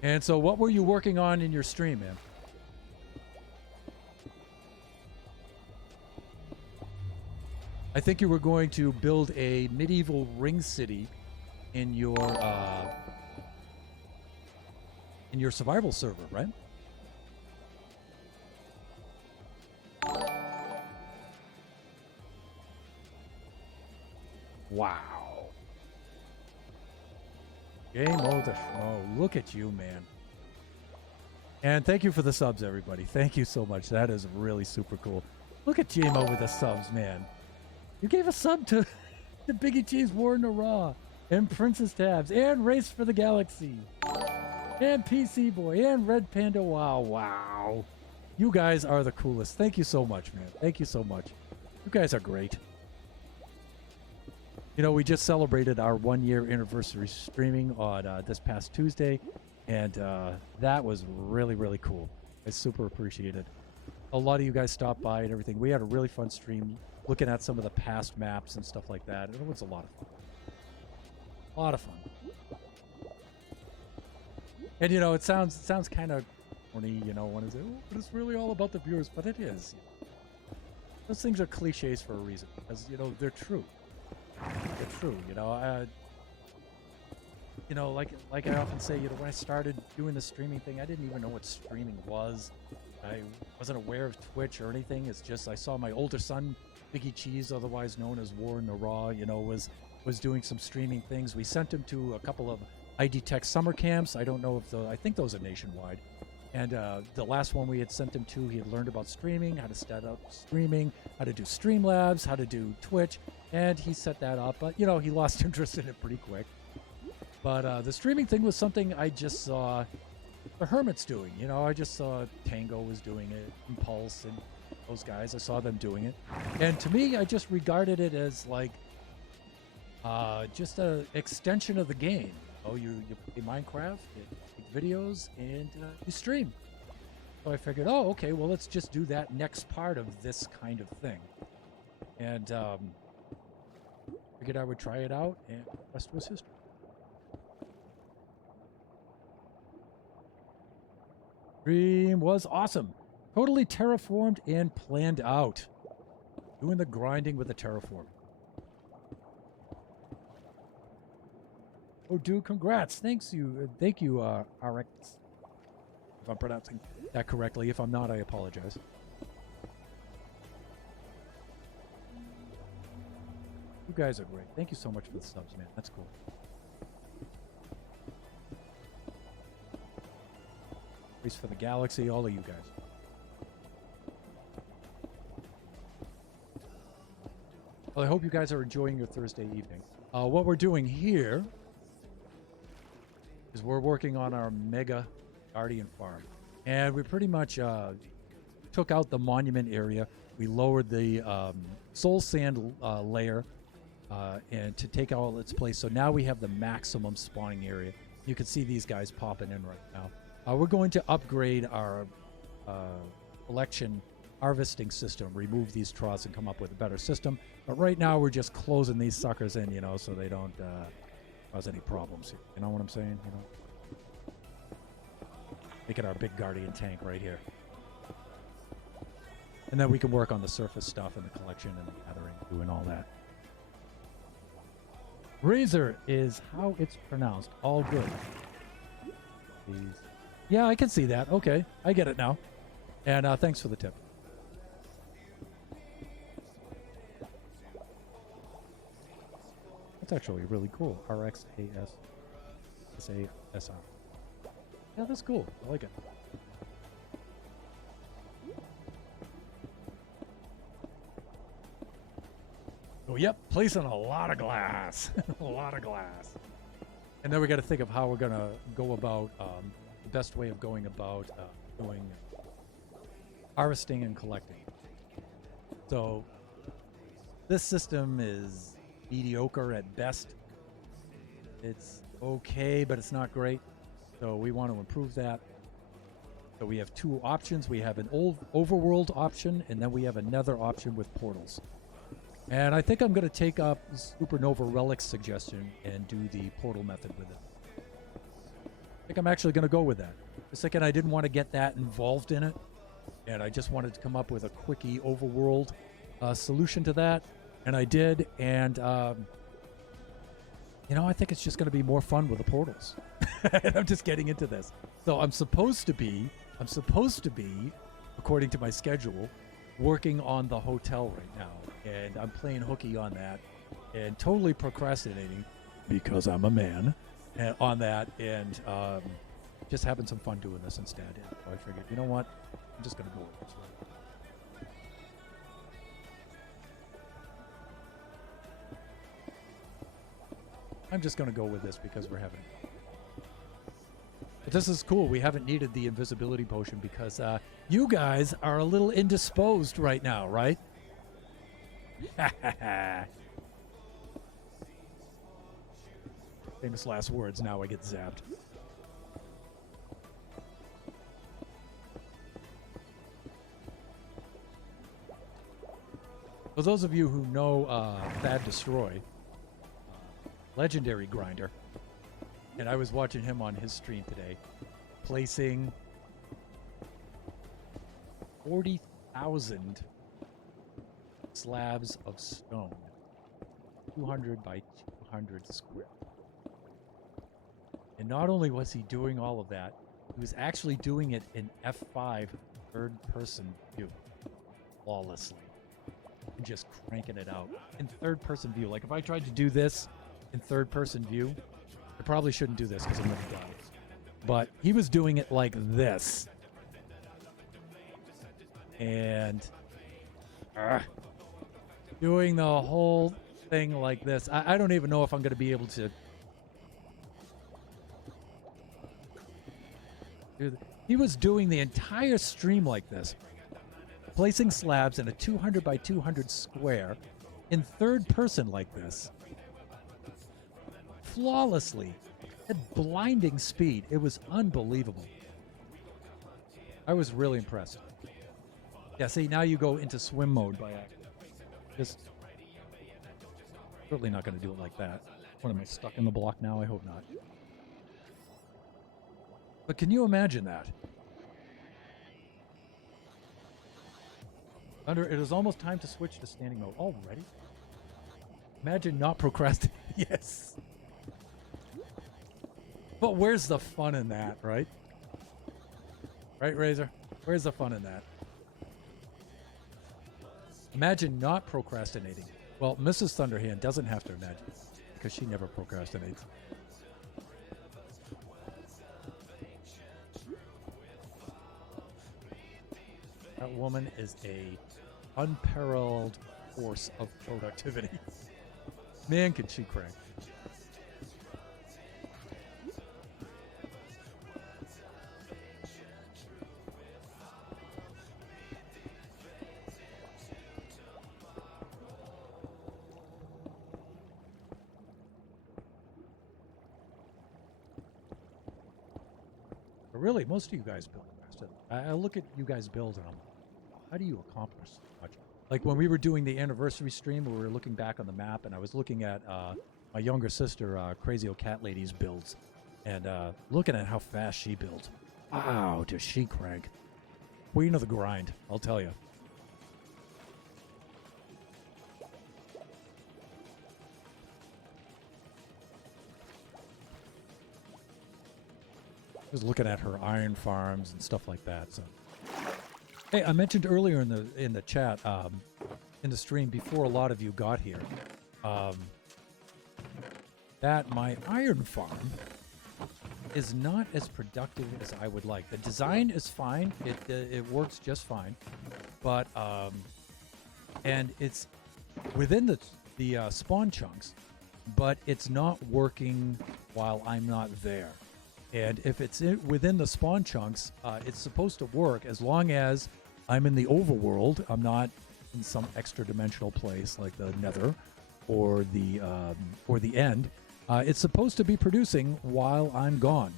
And so what were you working on in your stream, man? I think you were going to build a medieval ring city in your survival server, right? Wow. Game over schmo. Look at you, man. And thank you for the subs, everybody. Thank you so much. That is really super cool. Look at JMO with the subs, man. You gave a sub to the Biggie Cheese War in the Raw, and Princess Tabs, and Race for the Galaxy, and PC Boy, and Red Panda. Wow, wow. You guys are the coolest. Thank you so much, man. Thank you so much. You guys are great. You know, we just celebrated our 1-year anniversary streaming on this past Tuesday, and that was really, really cool. I super appreciate it. A lot of you guys stopped by and everything. We had a really fun stream looking at some of the past maps and stuff like that. It was a lot of fun. A lot of fun. And, you know, it sounds kind of corny, you know, when it's, oh, but it's really all about the viewers, but it is. Those things are cliches for a reason, because, you know, they're true. They're true, you know. You know, like I often say, you know, when I started doing the streaming thing, I didn't even know what streaming was. I wasn't aware of Twitch or anything. It's just I saw my older son, Biggie Cheese, otherwise known as War in the Raw, you know, was doing some streaming things. We sent him to a couple of ID Tech summer camps. I don't know if I think those are nationwide. And the last one we had sent him to, he had learned about streaming, how to set up streaming, how to do Streamlabs, how to do Twitch, and he set that up. But, you know, he lost interest in it pretty quick. But the streaming thing was something I just saw the Hermits doing. You know, I just saw Tango was doing it, Impulse, and those guys. I saw them doing it. And to me, I just regarded it as like just an extension of the game. Oh, you play Minecraft, you make videos, and you stream. So I figured, oh, okay, well, let's just do that next part of this kind of thing. And figured I would try it out, and the rest was history. Stream was awesome. Totally terraformed and planned out. Doing the grinding with the terraform. Oh, dude, congrats. Thank you, RX. If I'm pronouncing that correctly. If I'm not, I apologize. You guys are great. Thank you so much for the subs, man. That's cool. Race for the Galaxy, all of you guys. Well, I hope you guys are enjoying your Thursday evening. What we're doing here is we're working on our mega Guardian farm. And we pretty much took out the monument area. We lowered the soul sand layer and to take all its place. So now we have the maximum spawning area. You can see these guys popping in right now. We're going to upgrade our collection harvesting system, remove these troughs and come up with a better system. But right now we're just closing these suckers in, you know, so they don't cause any problems here. You know what I'm saying? You know, making our big Guardian tank right here. And then we can work on the surface stuff and the collection and the gathering, doing all that. Razor is how it's pronounced. All good. Please. Yeah, I can see that. Okay, I get it now. And thanks for the tip. That's actually really cool. RXAS SASR. Yeah, that's cool. I like it. Oh, yep, placing a lot of glass. A lot of glass. And then we got to think of how we're going to go about the best way of going about doing harvesting and collecting. So this system is mediocre at best. It's okay, but it's not great. So we want to improve that. So we have two options. We have an old overworld option, and then we have another option with portals. And I think I'm going to take up Supernova Relic's suggestion and do the portal method with it. think I'm actually going to go with that. The second I didn't want to get that involved in it, and I just wanted to come up with a quickie overworld solution to that, and I did. And I think it's just going to be more fun with the portals. And I'm just getting into this. So I'm supposed to be, according to my schedule, working on the hotel right now, and I'm playing hooky on that, and totally procrastinating because I'm a man on that, and just having some fun doing this instead. So I figured, you know what? I'm just going to go with this. I'm just going to go with this because we're having fun. But this is cool. We haven't needed the invisibility potion because you guys are a little indisposed right now, right? Famous last words. Now I get zapped. For those of you who know Thad Destroy, legendary grinder, and I was watching him on his stream today, placing 40,000 slabs of stone, 200 by 200 square. And not only was he doing all of that, he was actually doing it in F5 third-person view, flawlessly, and just cranking it out in third-person view. Like if I tried to do this in third-person view, I probably shouldn't do this because I'm going to die. But he was doing it like this. And doing the whole thing like this. I don't even know if I'm going to be able to do that. He was doing the entire stream like this, placing slabs in a 200 by 200 square in third person like this. Flawlessly, at blinding speed. It was unbelievable. I was really impressed. Yeah, see, now you go into swim mode by accident. Just certainly not going to do it like that. What, am I stuck in the block now? I hope not. But can you imagine that? It is almost time to switch to standing mode. Already? Imagine not procrastinating. Yes. But where's the fun in that, right? Right, Razor? Where's the fun in that? Imagine not procrastinating. Well, Mrs. Thunderhand doesn't have to imagine because she never procrastinates. That woman is a unparalleled force of productivity. Man, can she crank. Really, most of you guys build fast. I look at you guys build and I'm like, how do you accomplish so much? Like when we were doing the anniversary stream, we were looking back on the map and I was looking at my younger sister, Crazy Old Cat Lady's builds, and looking at how fast she built. Wow, does she crank. Queen of the grind, I'll tell you. Was looking at her iron farms and stuff like that. So, hey, I mentioned earlier in the chat, in the stream before a lot of you got here, that my iron farm is not as productive as I would like. The design is fine; it works just fine, but and it's within the spawn chunks, but it's not working while I'm not there. And if it's within the spawn chunks, it's supposed to work as long as I'm in the overworld. I'm not in some extra dimensional place like the Nether or the End. It's supposed to be producing while I'm gone,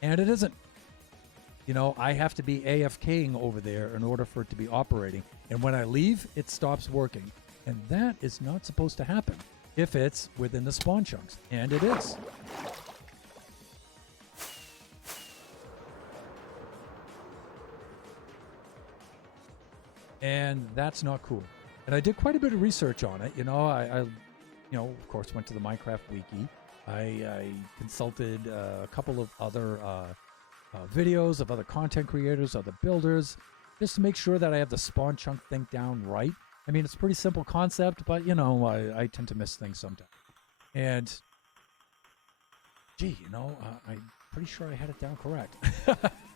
and it isn't. You know, I have to be AFKing over there in order for it to be operating. And when I leave, it stops working, and that is not supposed to happen if it's within the spawn chunks, and it is. and that's not cool. And I did quite a bit of research on it. Of course, went to the Minecraft wiki. I consulted a couple of other videos of other content creators, other builders, just to make sure that I have the spawn chunk thing down right. I mean, it's a pretty simple concept, but I tend to miss things sometimes. And gee, I'm pretty sure I had it down correct.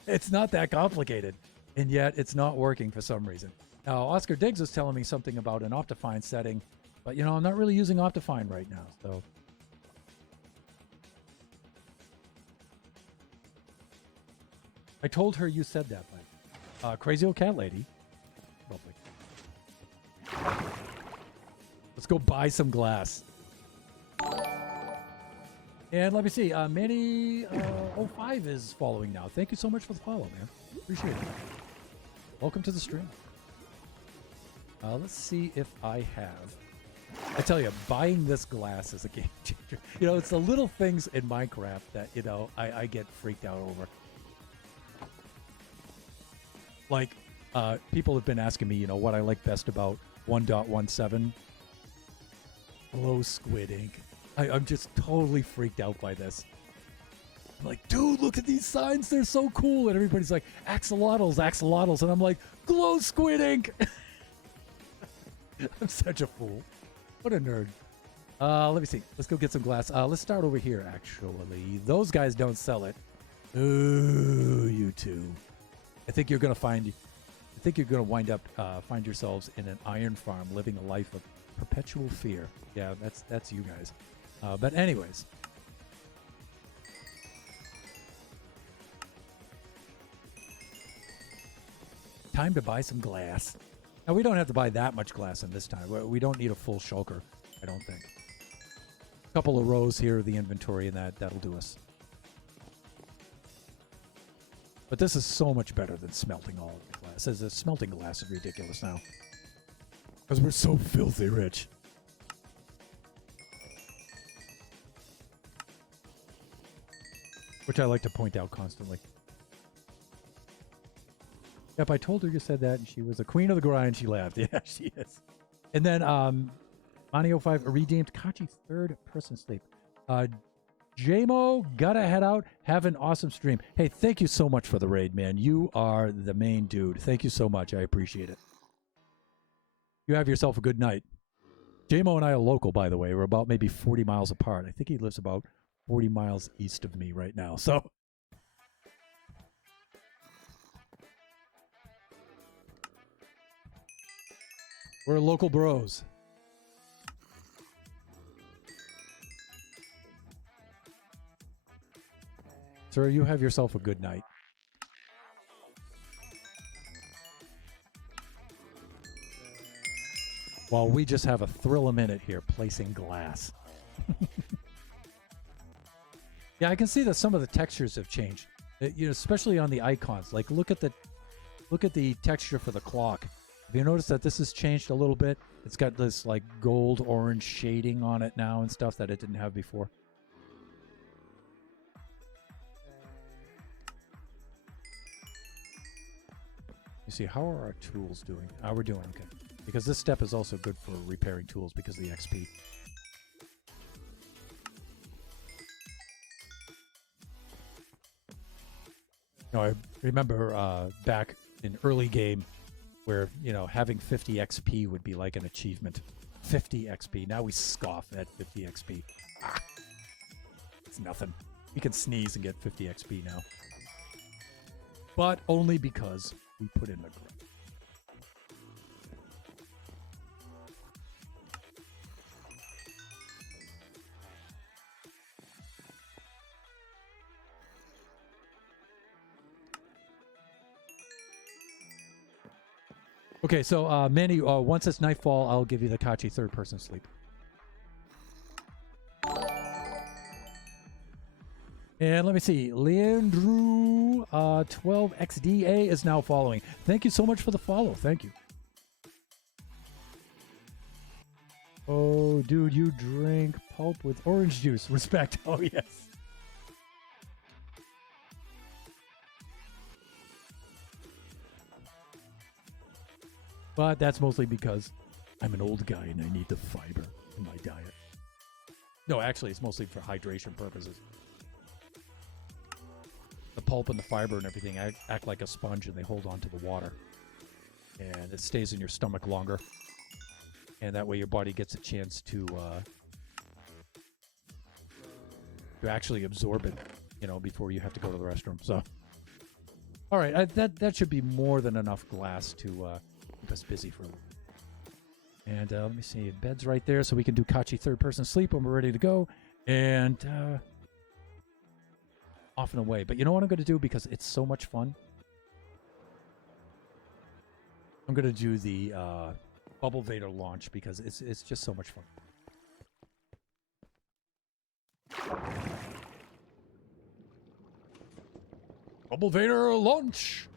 It's not that complicated, and yet it's not working for some reason. Now, Oscar Diggs was telling me something about an Optifine setting, but I'm not really using Optifine right now, so. I told her you said that, but crazy old cat lady. Lovely. Let's go buy some glass. And let me see. Manny05 is following now. Thank you so much for the follow, man. Appreciate it. Welcome to the stream. Let's see if I have. I tell you, buying this glass is a game changer. It's the little things in Minecraft that, I get freaked out over. Like, people have been asking me, what I like best about 1.17. Glow squid ink. I'm just totally freaked out by this. I'm like, dude, look at these signs. They're so cool. And everybody's like, axolotls. And I'm like, glow squid ink. I'm such a fool. What a nerd. Let me see. Let's go get some glass. Let's start over here, actually. Those guys don't sell it. Ooh, you two. I think you're going to wind up find yourselves in an iron farm living a life of perpetual fear. Yeah, that's you guys. But anyways. Time to buy some glass. Now, we don't have to buy that much glass in this time. We don't need a full shulker, I don't think. A couple of rows here of the inventory, and that'll do us. But this is so much better than smelting all of the glass. The smelting glass is ridiculous now. Because we're so filthy rich. Which I like to point out constantly. Yep, I told her you said that, and she was the queen of the grind. She laughed. Yeah, she is. And then, Mani05 redeemed Kachi third person sleep. JMO, gotta head out. Have an awesome stream. Hey, thank you so much for the raid, man. You are the main dude. Thank you so much. I appreciate it. You have yourself a good night. JMO and I are local, by the way. We're about maybe 40 miles apart. I think he lives about 40 miles east of me right now. So, we're local bros. Sir, you have yourself a good night. While we just have a thrill a minute here placing glass. Yeah, I can see that some of the textures have changed. Especially on the icons. Like look at the texture for the clock. Have you noticed that this has changed a little bit? It's got this like gold orange shading on it now and stuff that it didn't have before. You see, how are our tools doing? We're doing okay. Because this step is also good for repairing tools because of the XP. I remember back in early game where, having 50 XP would be like an achievement. 50 XP. Now we scoff at 50 XP. It's nothing. We can sneeze and get 50 XP now. But only because we put in the grunt. Okay, so Manny, once it's nightfall, I'll give you the Kachi third-person sleep. And let me see. Leandrew 12XDA is now following. Thank you so much for the follow. Thank you. Oh, dude, you drink pulp with orange juice. Respect. Oh, yes. But that's mostly because I'm an old guy and I need the fiber in my diet. No, actually, it's mostly for hydration purposes. The pulp and the fiber and everything act like a sponge, and they hold on to the water. And it stays in your stomach longer. And that way your body gets a chance to actually absorb it, you know, before you have to go to the restroom. So, all right, that should be more than enough glass to keep us busy for a little. And let me see, bed's right there, so we can do Kachi third-person sleep when we're ready to go. And off and away. But you know what I'm going to do, because it's so much fun? I'm going to do the Bubble Vader launch, because it's just so much fun. Bubble Vader launch!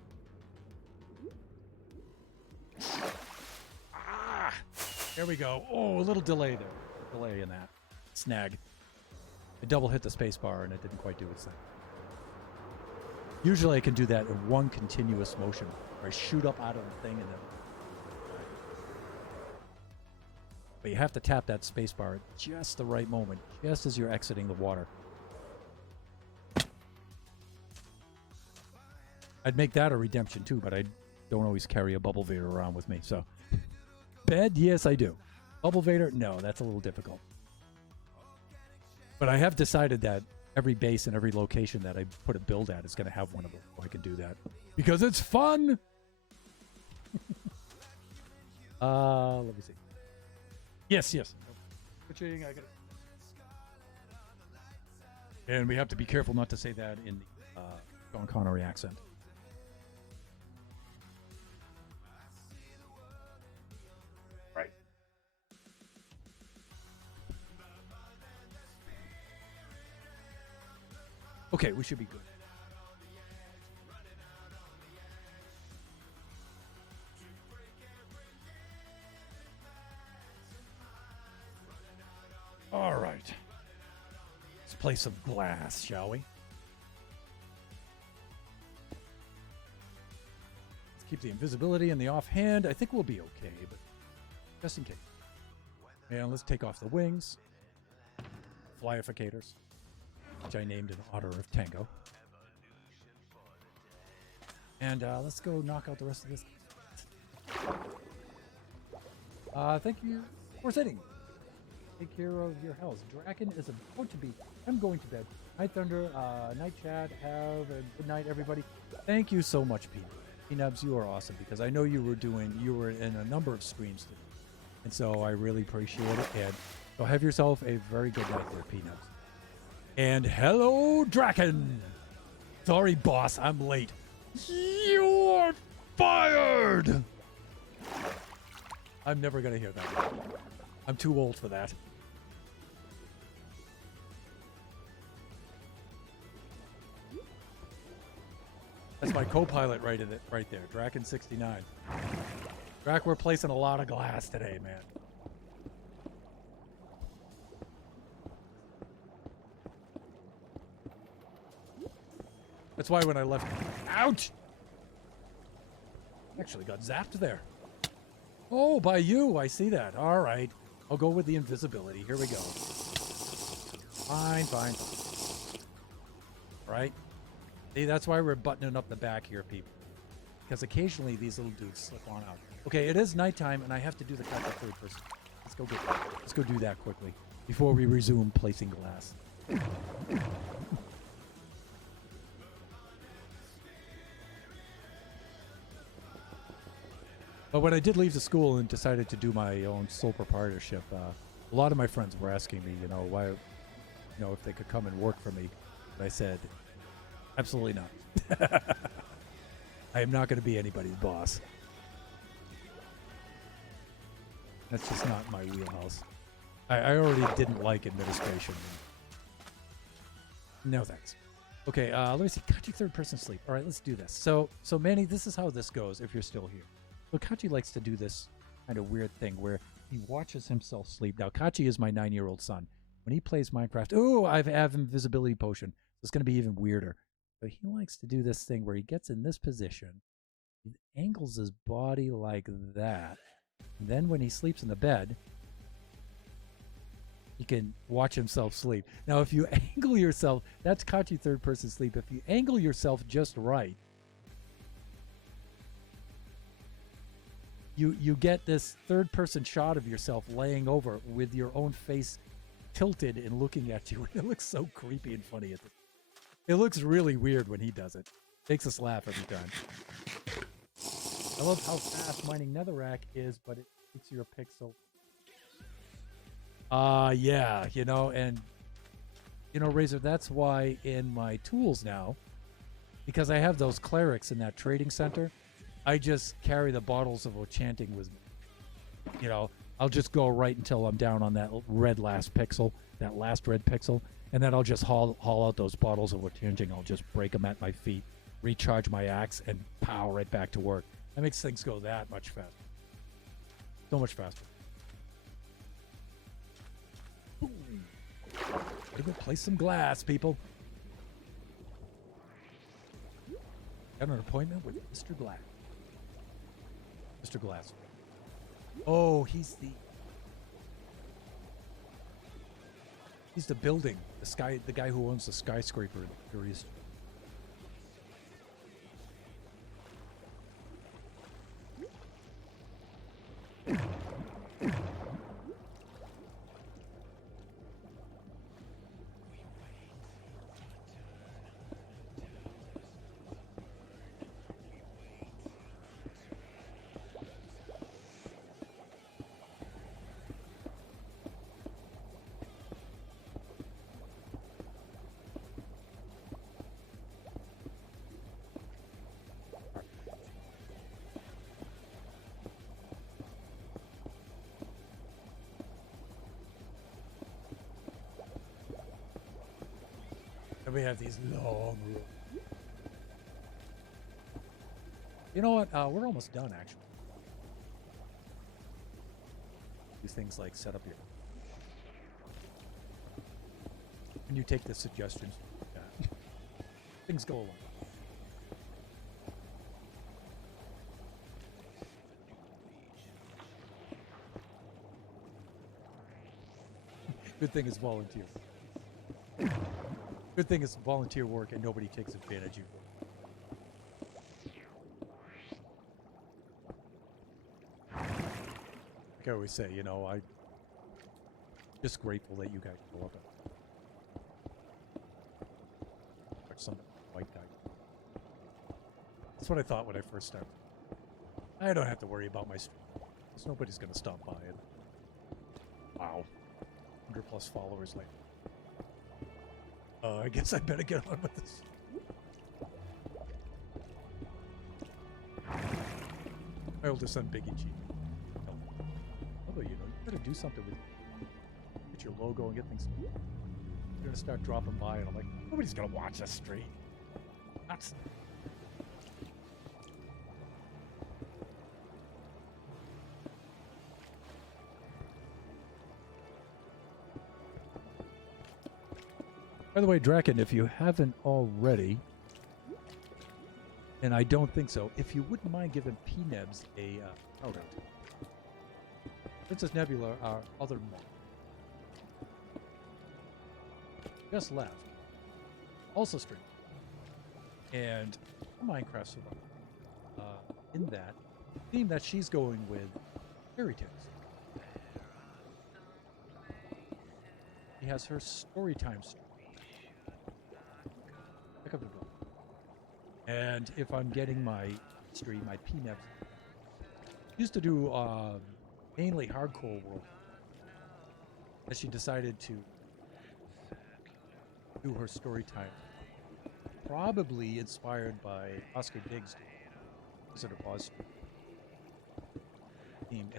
Ah! There we go. Oh, a little delay there. Delay in that. Snag. I double hit the spacebar and it didn't quite do its thing. Usually I can do that in one continuous motion, where I shoot up out of the thing and then... But you have to tap that spacebar at just the right moment, just as you're exiting the water. I'd make that a redemption too, but I don't always carry a Bubble Vader around with me, so... Bed? Yes, I do. Bubble Vader? No, that's a little difficult. But I have decided that every base and every location that I put a build at is going to have one of them. So I can do that. Because it's fun! Let me see. Yes. Switching, I got it. And we have to be careful not to say that in the Sean Connery accent. Right. Okay, we should be good. All right. Let's play some glass, shall we? Let's keep the invisibility and the offhand. I think we'll be okay, but just in case. And let's take off the wings. Flyificators, which I named in honor of Tango. And let's go knock out the rest of this. Thank you for sitting. Take care of your health. Draken is about to be. I'm going to bed. Night Thunder, Night Chat, have a good night, everybody. Thank you so much, Pete. P-Nubs, you are awesome, because I know you were in a number of streams today. And so I really appreciate it. And so have yourself a very good night there, P-Nubs. And hello, Draken. Sorry, boss, I'm late. You're fired! I'm never going to hear that. I'm too old for that. That's my co-pilot right there, Draken69. Drak, we're placing a lot of glass today, man. That's why when I left... Ouch! Actually got zapped there. Oh, by you. I see that. All right. I'll go with the invisibility. Here we go. Fine. Right? See, that's why we're buttoning up the back here, people. Because occasionally these little dudes slip on out. Okay, it is nighttime, and I have to do the cut by third person. Let's go do that quickly before we resume placing glass. But when I did leave the school and decided to do my own sole proprietorship, a lot of my friends were asking me, why, if they could come and work for me. But I said, absolutely not. I am not going to be anybody's boss. That's just not my wheelhouse. I already didn't like administration. No thanks. Okay, let me see. Kachi third person sleep. All right, let's do this. So Manny, this is how this goes if you're still here. So Kachi likes to do this kind of weird thing where he watches himself sleep. Now, Kachi is my 9-year-old son. When he plays Minecraft, I have invisibility potion. So it's going to be even weirder. But he likes to do this thing where he gets in this position. He angles his body like that. And then when he sleeps in the bed, he can watch himself sleep. Now, if you angle yourself, that's Kachi third person sleep. If you angle yourself just right, you get this third person shot of yourself laying over with your own face tilted and looking at you. It looks so creepy and funny. It looks really weird when he does it. Makes us laugh every time. I love how fast mining netherrack is, but it takes your pixel. Yeah, you know, and you know, Razor, that's why in my tools now, because I have those clerics in that trading center, I just carry the bottles of enchanting with me. You know, I'll just go right until I'm down on that red last pixel, that last red pixel, and then I'll just haul out those bottles of enchanting. I'll just break them at my feet, recharge my axe, and pow, right back to work. That makes things go that much faster. So much faster. Boom. Gotta go place some glass, people. Got an appointment with Mr. Glass. Mr. Glass. Oh, he's the building, the guy who owns the skyscraper in Furious. And we have these long roads. You know what? We're almost done, actually. Do things like set up your... And you take the suggestions. Yeah. Things go along. Good thing it's volunteer. Good thing it's volunteer work and nobody takes advantage of it. Like I always say, you know, I'm just grateful that you guys go up and watch some white guy. That's what I thought when I first started. I don't have to worry about my stream, because nobody's going to stop by it. Wow. 100 plus followers later. I guess I better get on with this. My oldest son, Biggie G. Although, you know, you better do something with get your logo and get things. You're gonna start dropping by, and I'm like, nobody's gonna watch us stream. That's. By the way, Draken, if you haven't already, and I don't think so, if you wouldn't mind giving P-Nebs a shout out. Princess Nebula, our other mom, just left, also streamed, and Minecraft survival. In that theme that she's going with, fairy tales. She has her story time stream. Pick up the book. And if I'm getting my stream, my PNEP, used to do mainly hardcore world. And she decided to do her story time. Probably inspired by Oscar Diggs' Wizard of Oz theme.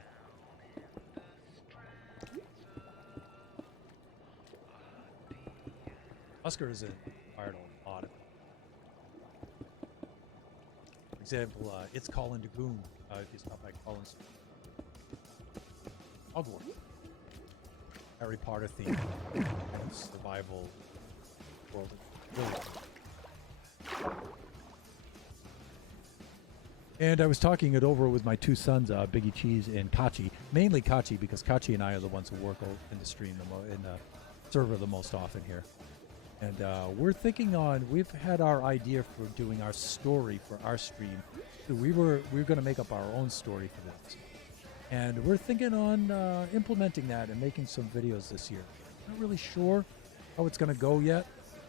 Oscar is inspired a lot of. For example, It's Colin Dragoon, if you stop by Colin's. Hogwarts. Harry Potter theme. Kind of survival world. Really. And I was talking it over with my two sons, Biggie Cheese and Kachi. Mainly Kachi, because Kachi and I are the ones who work in the stream, in the server the most often here. And we're thinking on, we've had our idea for doing our story for our stream. So we were going to make up our own story for this. And we're thinking on implementing that and making some videos this year. Not really sure how it's going to go yet,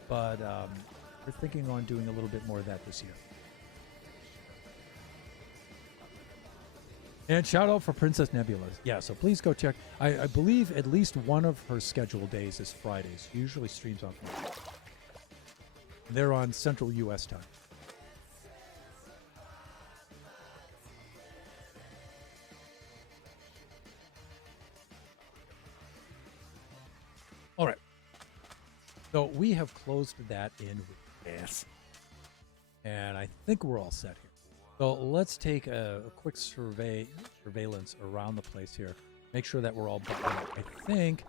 but we're thinking on doing a little bit more of that this year. And shout out for Princess Nebula. Yeah, so please go check. I believe at least one of her scheduled days is Fridays. She usually streams on Fridays. They're on Central U.S. time. All right. So we have closed that in with this. And I think we're all set here. So let's take a quick surveillance around the place here. Make sure that we're all buttoned up. I think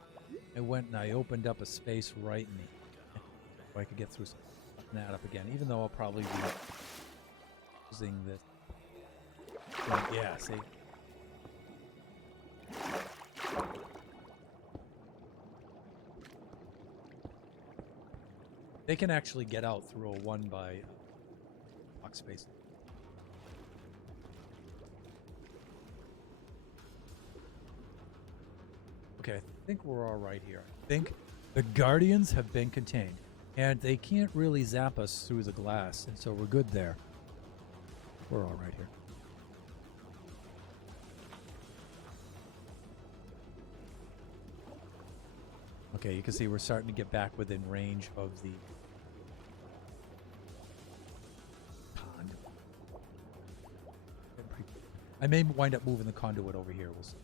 I went and I opened up a space right in the, so I could get through that up again, even though I'll probably be using this. Yeah, see? They can actually get out through a 1 by box space. Okay, I think we're all right here. I think the Guardians have been contained, and they can't really zap us through the glass, and so we're good there. We're all right here. Okay, you can see we're starting to get back within range of the conduit. I may wind up moving the conduit over here. We'll see.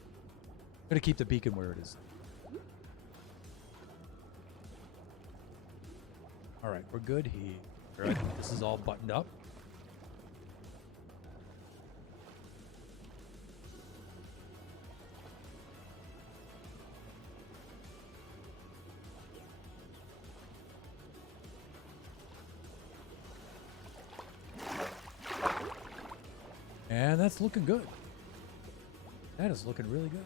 I'm going to keep the beacon where it is. All right, we're good here. This is all buttoned up. And that's looking good. That is looking really good.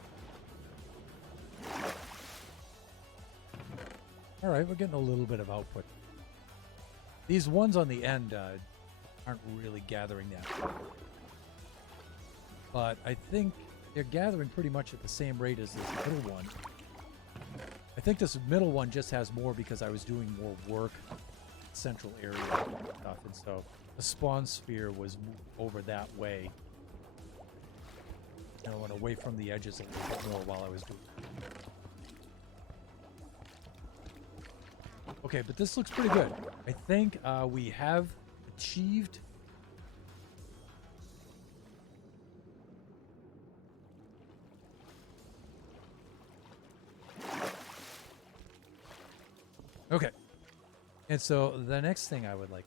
All right, we're getting a little bit of output. These ones on the end aren't really gathering that. But I think they're gathering pretty much at the same rate as this middle one. I think this middle one just has more because I was doing more work central area stuff, and so the spawn sphere was moved over that way. You know, and away from the edges a little bit more while I was doing it. Okay, but this looks pretty good. I think we have achieved. Okay. And so the next thing I would like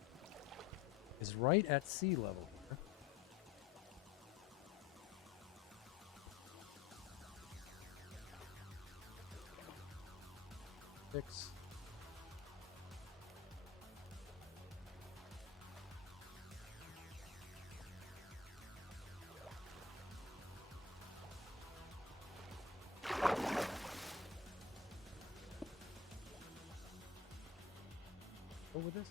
is right at sea level here. Six. Go with this.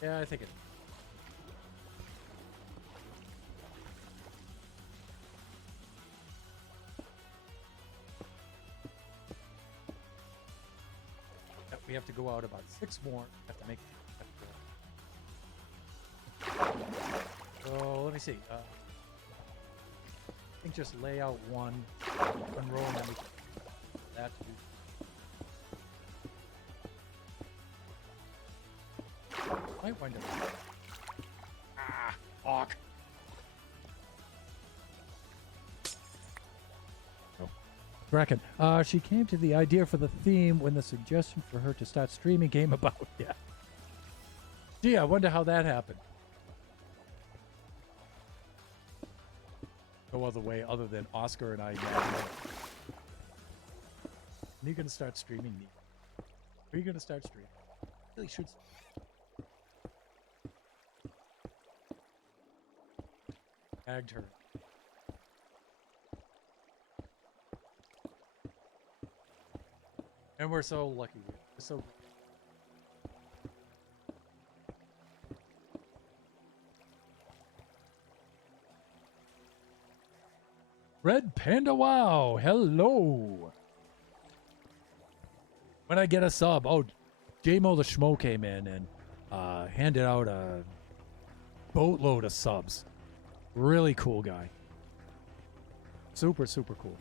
Yeah, I think it. Yep, we have to go out about 6 more. Have to make. So let me see. I think just lay out one row and then we can that to might wind up. Hawk. Oh. Bracken. She came to the idea for the theme when the suggestion for her to start streaming came about. Yeah. Gee, I wonder how that happened. No other way other than Oscar and I. When are you gonna start streaming me? Are you gonna start streaming? Really should. Tagged her. And we're so lucky. We're so. Red Panda Wow, hello. When I get a sub, oh, JMO the Schmo came in and handed out a boatload of subs. Really cool guy. Super, super cool.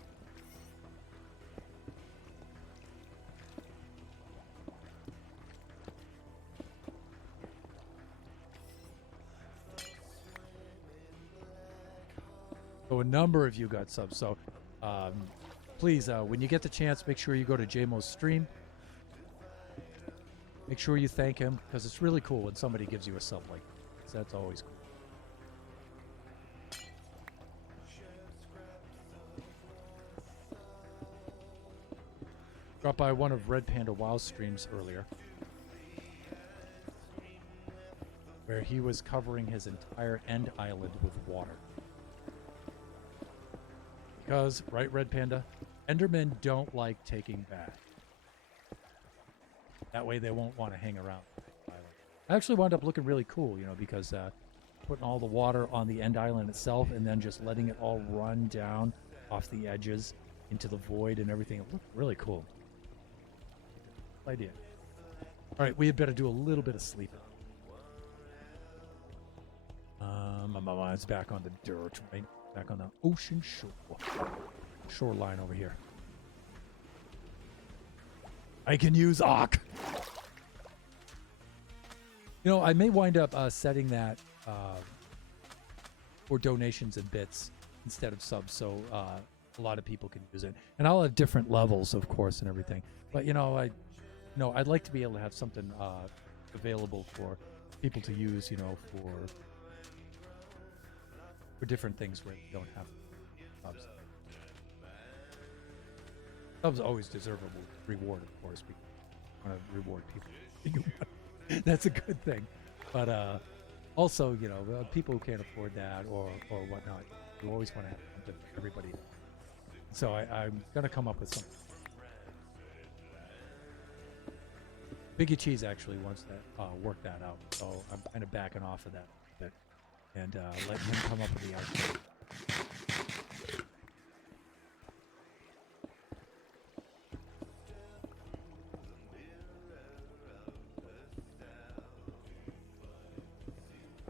So a number of you got subs. So please, when you get the chance, make sure you go to JMO's stream. Make sure you thank him because it's really cool when somebody gives you a sub like that. So that's always cool. Dropped by one of Red Panda WoW streams earlier, where he was covering his entire end island with water. Because, right, Red Panda? Endermen don't like taking bath. That way they won't want to hang around the island. I actually wound up looking really cool, you know, because putting all the water on the end island itself and then just letting it all run down off the edges into the void and everything. It looked really cool. Idea. All right, we had better do a little bit of sleeping. My mind's back on the dirt, right? Back on the ocean shoreline over here. I can use Ark. You know, I may wind up setting that for donations and bits instead of subs, so a lot of people can use it. And I'll have different levels, of course, and everything. But you know, I'd like to be able to have something available for people to use, you know, for different things where you don't have subs. Subs always deserve a reward, of course, because you want to reward people. That's a good thing. But also, you know, people who can't afford that or whatnot, you always want to have something for everybody. So I'm going to come up with something. Biggie Cheese actually wants that work that out, so I'm kind of backing off of that a bit and letting him come up with the outfit.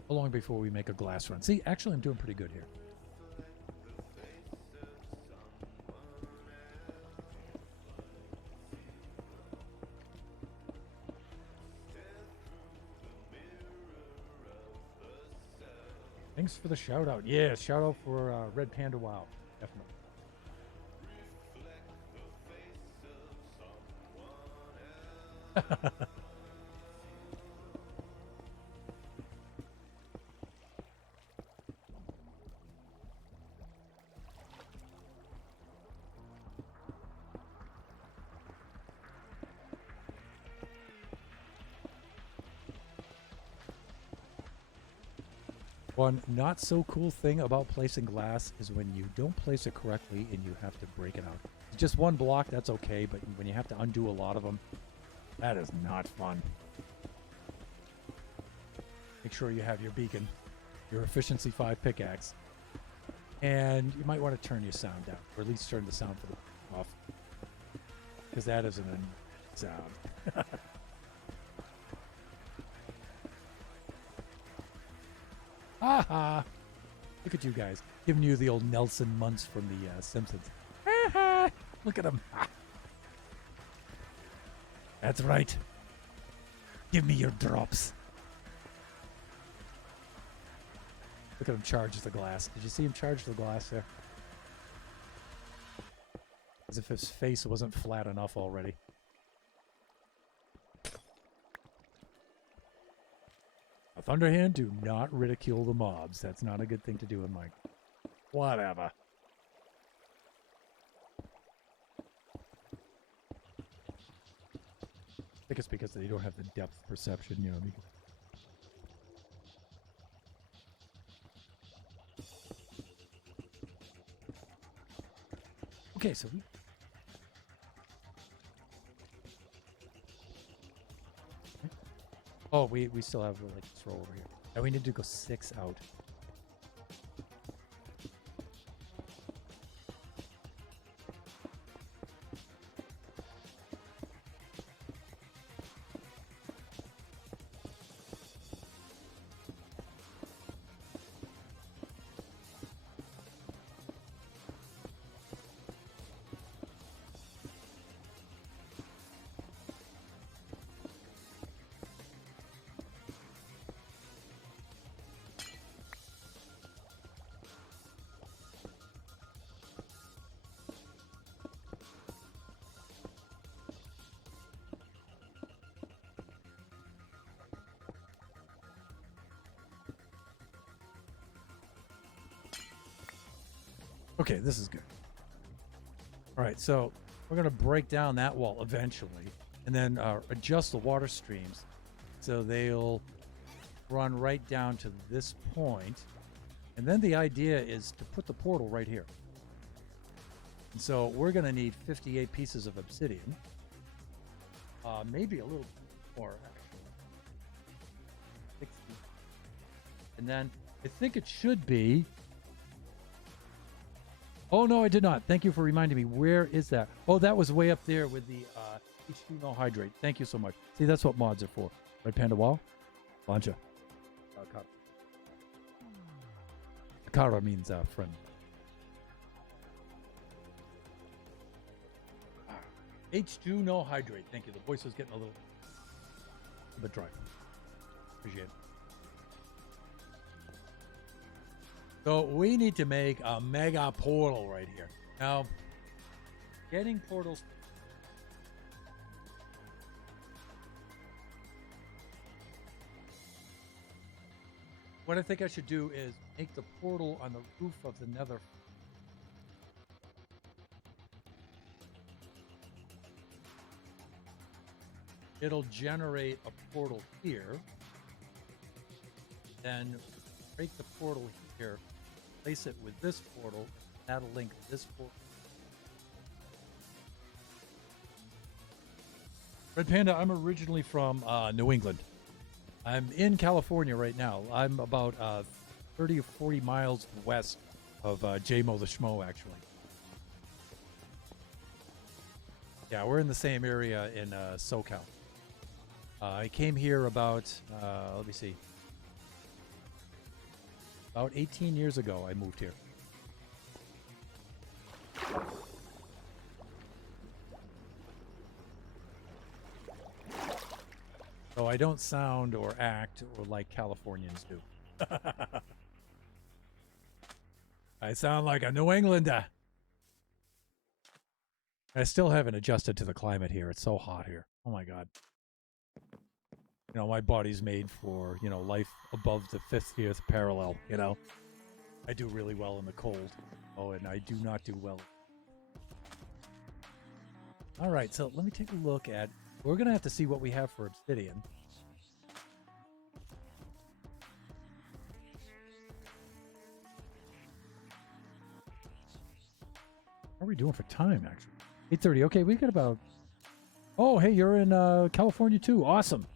How long before we make a glass run? See, actually, I'm doing pretty good here. Thanks for the shout out. Yeah, shout out for Red Panda WoW. Definitely. One not so cool thing about placing glass is when you don't place it correctly and you have to break it out. Just one block, that's okay, but when you have to undo a lot of them, that is not fun. Make sure you have your beacon, your efficiency 5 pickaxe, and you might want to turn your sound down, or at least turn the sound for the off, because that is an sound. Ha! Look at you guys, giving you the old Nelson Muntz from the Simpsons. Look at him. That's right. Give me your drops. Look at him charge the glass. Did you see him charge the glass there? As if his face wasn't flat enough already. A Thunderhand, do not ridicule the mobs. That's not a good thing to do in Minecraft. Whatever. think it's because they don't have the depth perception, you know. Okay, so we... Oh, we still have like this row over here. And we need to go 6 out. Okay, this is good. All right, so we're going to break down that wall eventually and then adjust the water streams so they'll run right down to this point. And then the idea is to put the portal right here. And so we're going to need 58 pieces of obsidian. Maybe a little more, actually. 60. And then I think it should be... Oh, no, I did not. Thank you for reminding me. Where is that? Oh, that was way up there with the H2 no hydrate. Thank you so much. See, that's what mods are for. Red Panda Wall? Lancha. Akara means friend. H2 no hydrate. Thank you. The voice was getting a bit dry. Appreciate it. So we need to make a mega portal right here. Now, getting portals... What I think I should do is make the portal on the roof of the nether. It'll generate a portal here. Then break the portal here. Place it with this portal. That'll link this portal. Red Panda, I'm originally from New England. I'm in California right now. I'm about 30 or 40 miles west of J-Mo the Schmo, actually. Yeah, we're in the same area in SoCal. I came here about, let me see. About 18 years ago, I moved here. So I don't sound or act or like Californians do. I sound like a New Englander. I still haven't adjusted to the climate here. It's so hot here. Oh my God. You know, my body's made for, you know, life above the 50th parallel, you know. I do really well in the cold. Oh, and I do not do well. All right, so let me take a look at... We're going to have to see what we have for obsidian. How are we doing for time, actually? 8:30. Okay, we got about... Oh, hey, you're in California too. Awesome.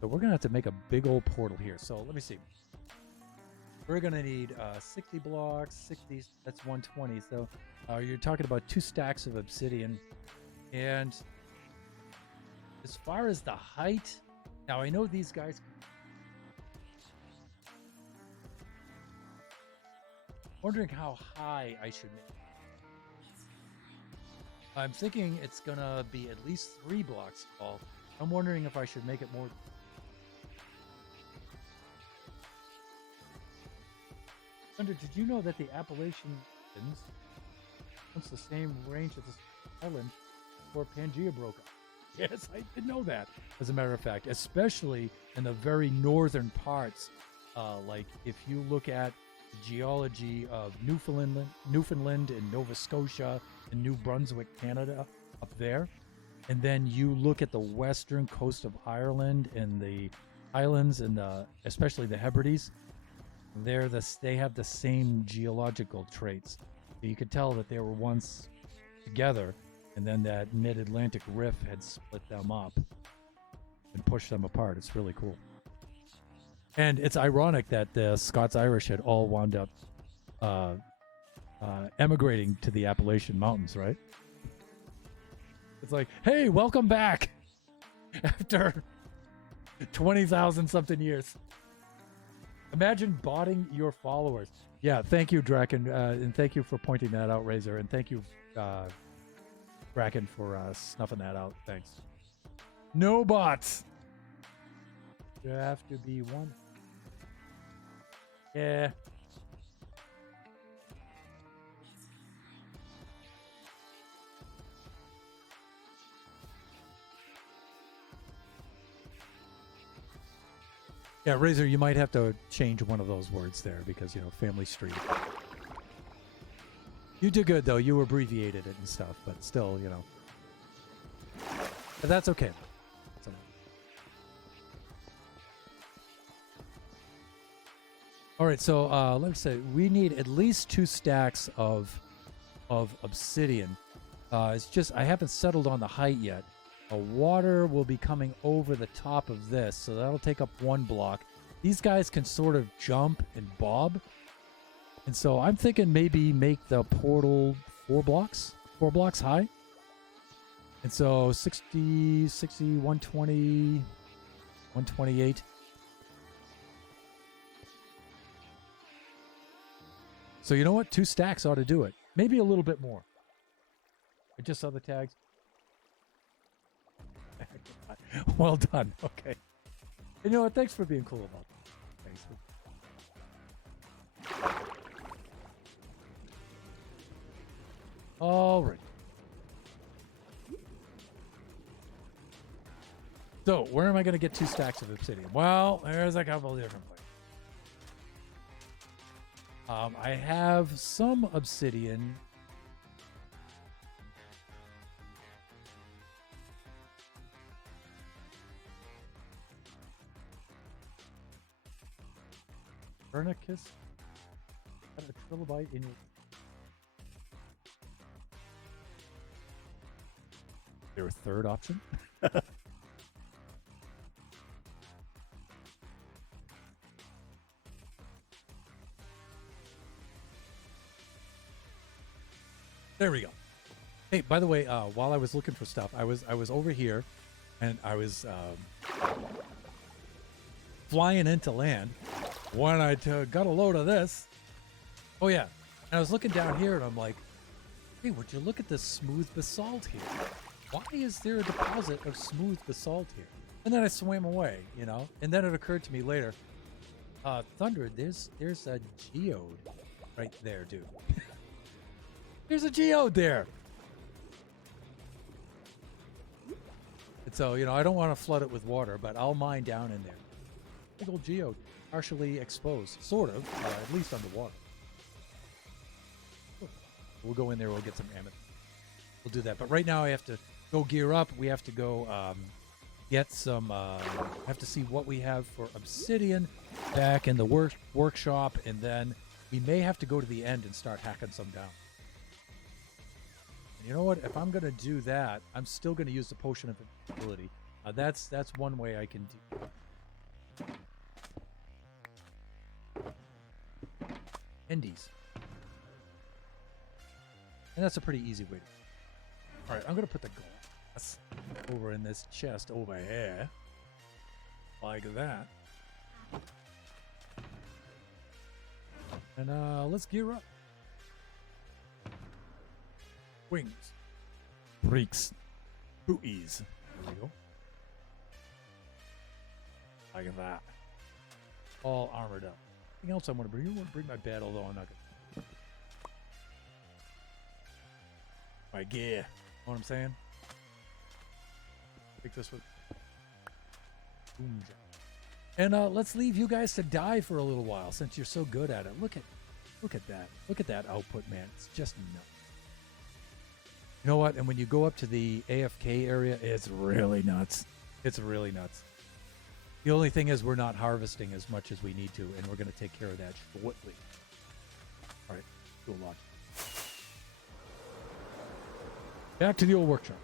So we're going to have to make a big old portal here. So let me see. We're going to need 60 blocks, 60, that's 120. So you're talking about 2 stacks of obsidian. And as far as the height, now I know these guys... Wondering how high I should make. I'm thinking it's going to be at least 3 blocks tall. I'm wondering if I should make it more... Thunder, did you know that the Appalachians once the same range as the island before Pangea broke up? Yes, I did know that, as a matter of fact, especially in the very northern parts. Like if you look at the geology of Newfoundland and Nova Scotia and New Brunswick, Canada, up there. And then you look at the western coast of Ireland and the islands and especially the Hebrides. They have the same geological traits. So you could tell that they were once together, and then that mid-Atlantic rift had split them up and pushed them apart. It's really cool. And it's ironic that the Scots-Irish had all wound up emigrating to the Appalachian Mountains, right? It's like, hey, welcome back after 20,000 something years. Imagine botting your followers. Yeah, thank you, Draken, and thank you for pointing that out, Razor, and thank you, Draken, for snuffing that out. Thanks. No bots. You have to be one. Yeah. Yeah, Razor, you might have to change one of those words there because, Family Street. You did good, though. You abbreviated it and stuff, but still, But that's okay. That's okay. All right, so let's say we need at least 2 stacks of obsidian. It's just I haven't settled on the height yet. Water will be coming over the top of this, so that'll take up 1 block. These guys can sort of jump and bob, and so I'm thinking maybe make the portal 4 blocks high. And so 60, 120, 128. So you know what? 2 stacks ought to do it. Maybe a little bit more. I just saw the tags. Well done. Okay. You know what? Thanks for being cool about that. Thanks. All right. So, where am I going to get 2 stacks of obsidian? Well, there's a couple of different places. I have some obsidian. Vernicus? Got a trilobite in your... There a third option? There we go. Hey, by the way, while I was looking for stuff, I was over here, and I was flying into land when I got a load of this. Oh yeah, and I was looking down here, and I'm like, hey, would you look at this smooth basalt here? Why is there a deposit of smooth basalt here? And then I swam away, and then it occurred to me later, Thunder, there's a geode right there, dude. There's a geode there. And so, I don't want to flood it with water, but I'll mine down in there. Big old geode, partially exposed, sort of, at least underwater. We'll go in there, we'll get some amethyst. We'll do that. But right now I have to go gear up. We have to go get some, have to see what we have for obsidian back in the workshop, and then we may have to go to the end and start hacking some down. You know what? If I'm going to do that, I'm still going to use the Potion of Invisibility. That's one way I can do. Endies. And that's a pretty easy way to do it. All right, I'm going to put the glass over in this chest over here. Like that. And let's gear up. Wings. Breaks. Booties. There we go. Like that. All armored up. Anything else I want to bring? I want to bring my bed, although I'm not going to. My gear. You know what I'm saying? Take this with. Boom. And let's leave you guys to die for a little while since you're so good at it. Look at Look at that. Look at that output, man. It's just nuts. You know what? And when you go up to the AFK area, it's really nuts. It's really nuts. The only thing is we're not harvesting as much as we need to, and we're going to take care of that shortly. All right, do a launch. Back to the old workshop.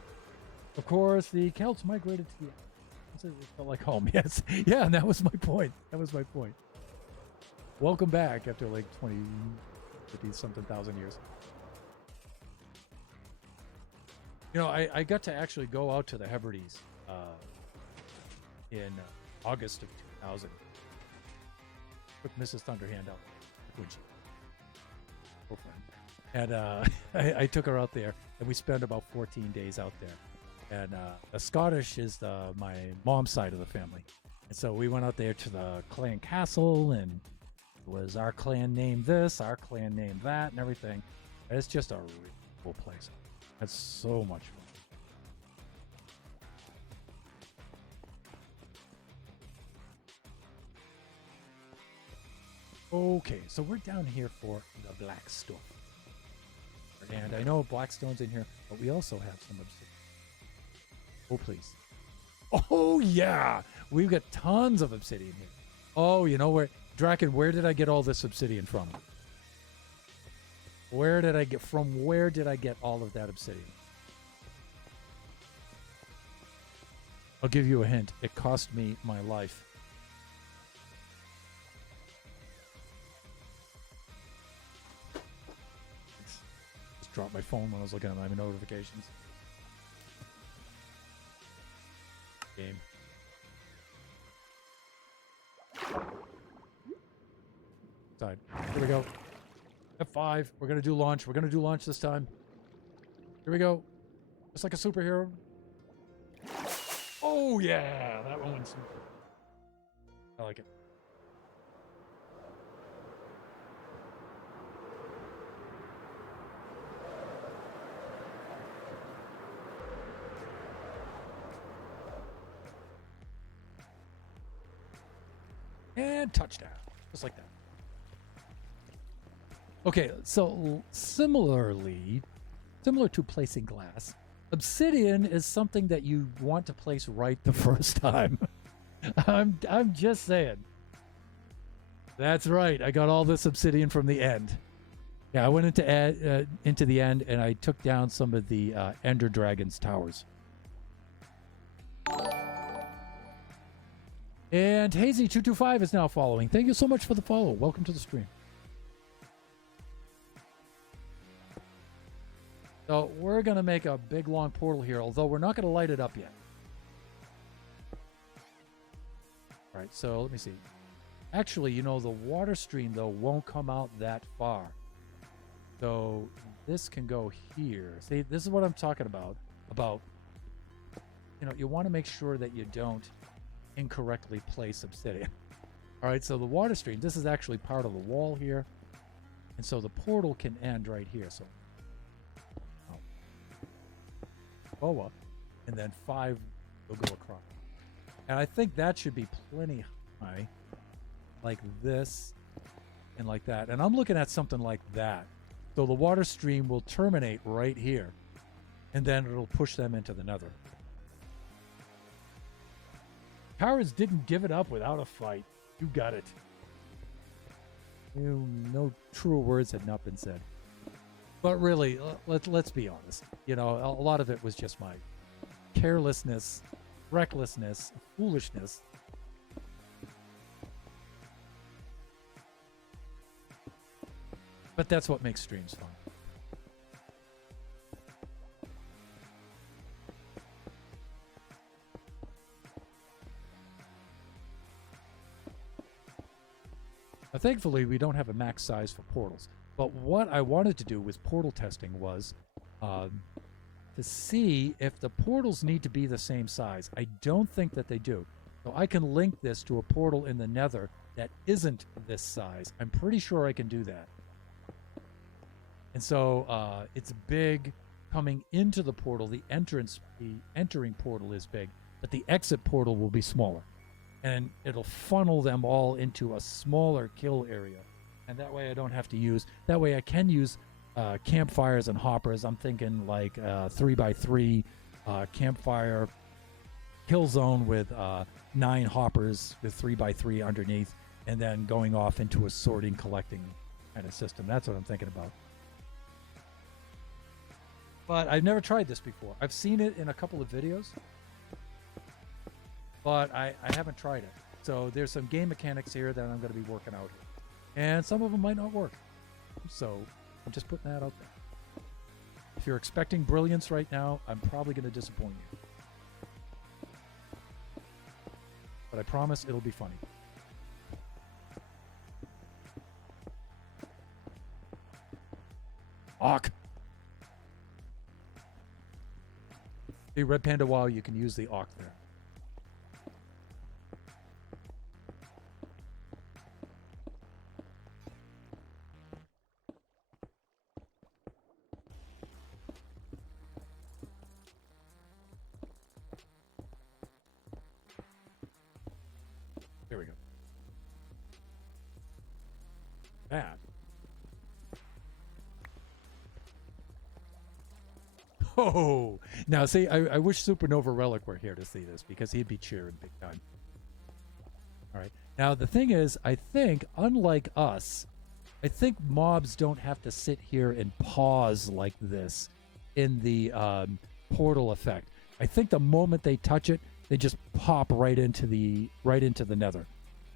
Of course, the Celts migrated to the... It felt like home, yes. Yeah, and that was my point. That was my point. Welcome back after like 20, 50-something thousand years. You know, I got to actually go out to the Hebrides in August of 2000. Took Mrs. Thunderhand out when she girlfriend, and I took her out there, and we spent about 14 days out there. And the Scottish is my mom's side of the family, and so we went out there to the clan castle, and it was our clan named this, our clan named that, and everything. And it's just a really cool place. It's so much fun. Okay, so we're down here for the Blackstone. And I know Blackstone's in here, but we also have some obsidian. Oh, please. Oh, yeah! We've got tons of obsidian here. Oh, you know where... Draken, where did I get all this obsidian from? Where did I get all of that obsidian? I'll give you a hint. It cost me my life. Just dropped my phone when I was looking at my notifications. Game. Side. Here we go. F5. We're going to do launch. We're going to do launch this time. Here we go. Just like a superhero. Oh, yeah. That one's... I like it. And touchdown. Just like that. Okay, so similar to placing glass, obsidian is something that you want to place right the first time. I'm just saying. That's right. I got all this obsidian from the end. Yeah, I went into the end, and I took down some of the Ender Dragon's towers. And Hazy225 is now following. Thank you so much for the follow. Welcome to the stream. So we're going to make a big, long portal here, although we're not going to light it up yet. All right, so let me see. Actually, you know, the water stream, though, won't come out that far. So this can go here. See, this is what I'm talking about. You know, you want to make sure that you don't incorrectly place obsidian. All right, so the water stream, this is actually part of the wall here. And so the portal can end right here. So boa, and then 5 will go across. And I think that should be plenty high, like this and like that. And I'm looking at something like that. So the water stream will terminate right here, and then it'll push them into the nether. Cowards didn't give it up without a fight. You got it. No truer words had not been said. But really, let's be honest. You know, a lot of it was just my carelessness, recklessness, foolishness. But that's what makes streams fun. Now, thankfully, we don't have a max size for portals. But what I wanted to do with portal testing was to see if the portals need to be the same size. I don't think that they do. So I can link this to a portal in the nether that isn't this size. I'm pretty sure I can do that. And so it's big coming into the portal. The entering portal is big, but the exit portal will be smaller. And it'll funnel them all into a smaller kill area. And that way I don't have to use, that way I can use campfires and hoppers. I'm thinking like 3x3 campfire kill zone with 9 hoppers with 3x3 underneath, and then going off into a sorting, collecting kind of system. That's what I'm thinking about. But I've never tried this before. I've seen it in a couple of videos, but I haven't tried it. So there's some game mechanics here that I'm going to be working out here. And some of them might not work. So I'm just putting that out there. If you're expecting brilliance right now, I'm probably going to disappoint you. But I promise it'll be funny. Awk. The Red Panda WoW, you can use the Awk there. There we go. That. Oh, now see, I wish Supernova Relic were here to see this, because he'd be cheering big time. All right. Now, the thing is, I think, unlike us, I think mobs don't have to sit here and pause like this in the portal effect. I think the moment they touch it, they just pop right into the nether.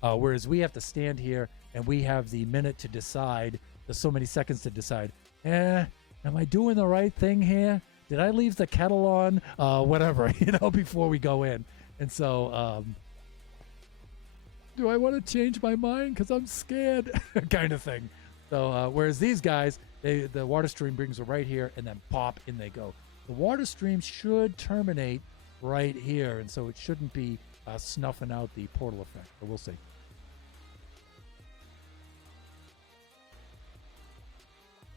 Whereas we have to stand here and we have the minute to decide. There's so many seconds to decide. Am I doing the right thing here? Did I leave the kettle on? Whatever, before we go in. And so, do I want to change my mind because I'm scared? Kind of thing. So, whereas these guys, the water stream brings them right here, and then pop, in they go. The water stream should terminate right here, and so it shouldn't be snuffing out the portal effect. But we'll see.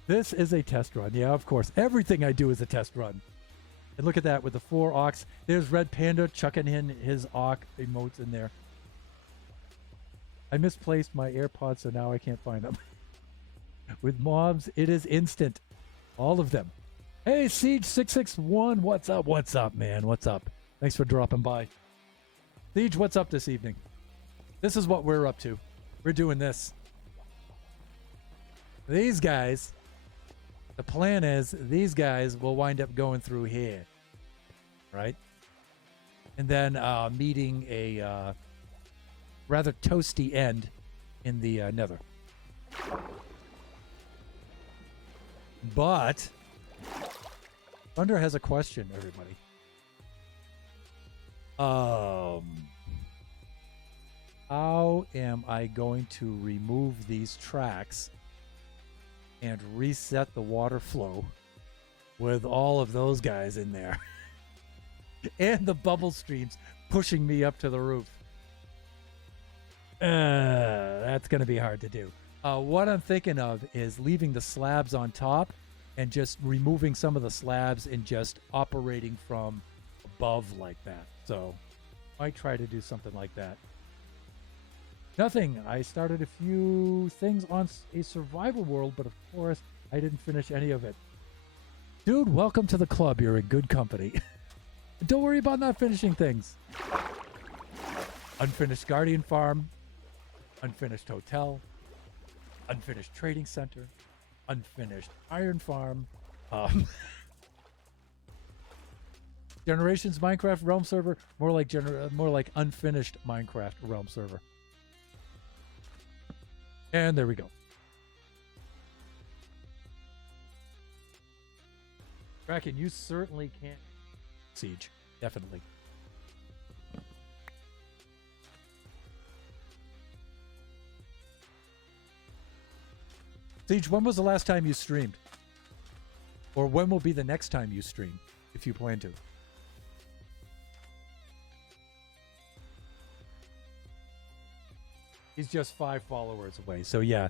This is a test run. Yeah, of course. Everything I do is a test run. And look at that with the 4 Awks. There's Red Panda chucking in his Awk emotes in there. I misplaced my AirPods, so now I can't find them. With mobs, it is instant. All of them. Hey, Siege661, what's up? What's up, man? What's up? Thanks for dropping by. Siege, what's up this evening? This is what we're up to. We're doing this. These guys, the plan is these guys will wind up going through here, right? And then meeting a rather toasty end in the nether. But Thunder has a question, everybody. How am I going to remove these tracks and reset the water flow with all of those guys in there? And the bubble streams pushing me up to the roof. That's going to be hard to do. What I'm thinking of is leaving the slabs on top and just removing some of the slabs and just operating from above like that. So might try to do something like that. Nothing. I started a few things on a survival world, but of course I didn't finish any of it. Dude, welcome to the club. You're in good company. Don't worry about not finishing things. Unfinished Guardian Farm. Unfinished Hotel. Unfinished Trading Center. Unfinished Iron Farm. Generations Minecraft Realm Server. More like unfinished Minecraft Realm Server. And there we go. Kraken, you certainly can't. Siege, definitely. Siege, when was the last time you streamed? Or when will be the next time you stream, if you plan to? He's just 5 followers away. So yeah,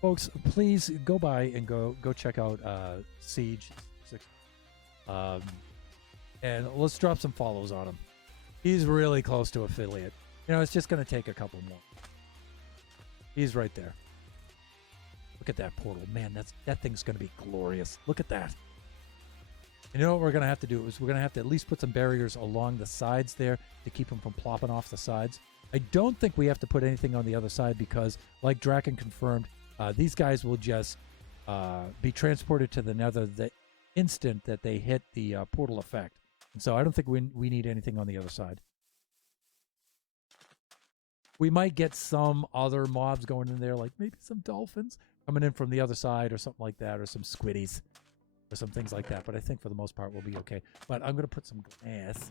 folks, please go by and go check out Siege. And let's drop some follows on him. He's really close to affiliate. It's just going to take a couple more. He's right there. Look at that portal. Man, that thing's going to be glorious. Look at that. And you know what we're going to have to do is we're going to have to at least put some barriers along the sides there to keep them from plopping off the sides. I don't think we have to put anything on the other side because, like Draken confirmed, these guys will just be transported to the nether the instant that they hit the portal effect. And so I don't think we need anything on the other side. We might get some other mobs going in there, like maybe some dolphins coming in from the other side or something like that, or some squiddies or some things like that. But I think for the most part we'll be okay. But I'm going to put some glass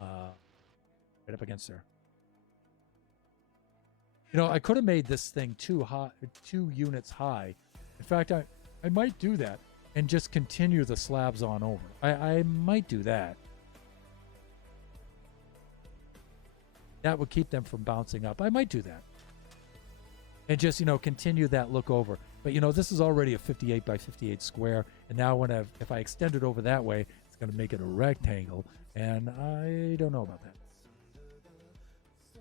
right up against there. You know, I could have made this thing 2 units high. In fact, I might do that and just continue the slabs on over. I might do that. That would keep them from bouncing up. I might do that. And just, you know, continue that look over. But, you know, this is already a 58 by 58 square. And now if I extend it over that way, it's going to make it a rectangle. And I don't know about that.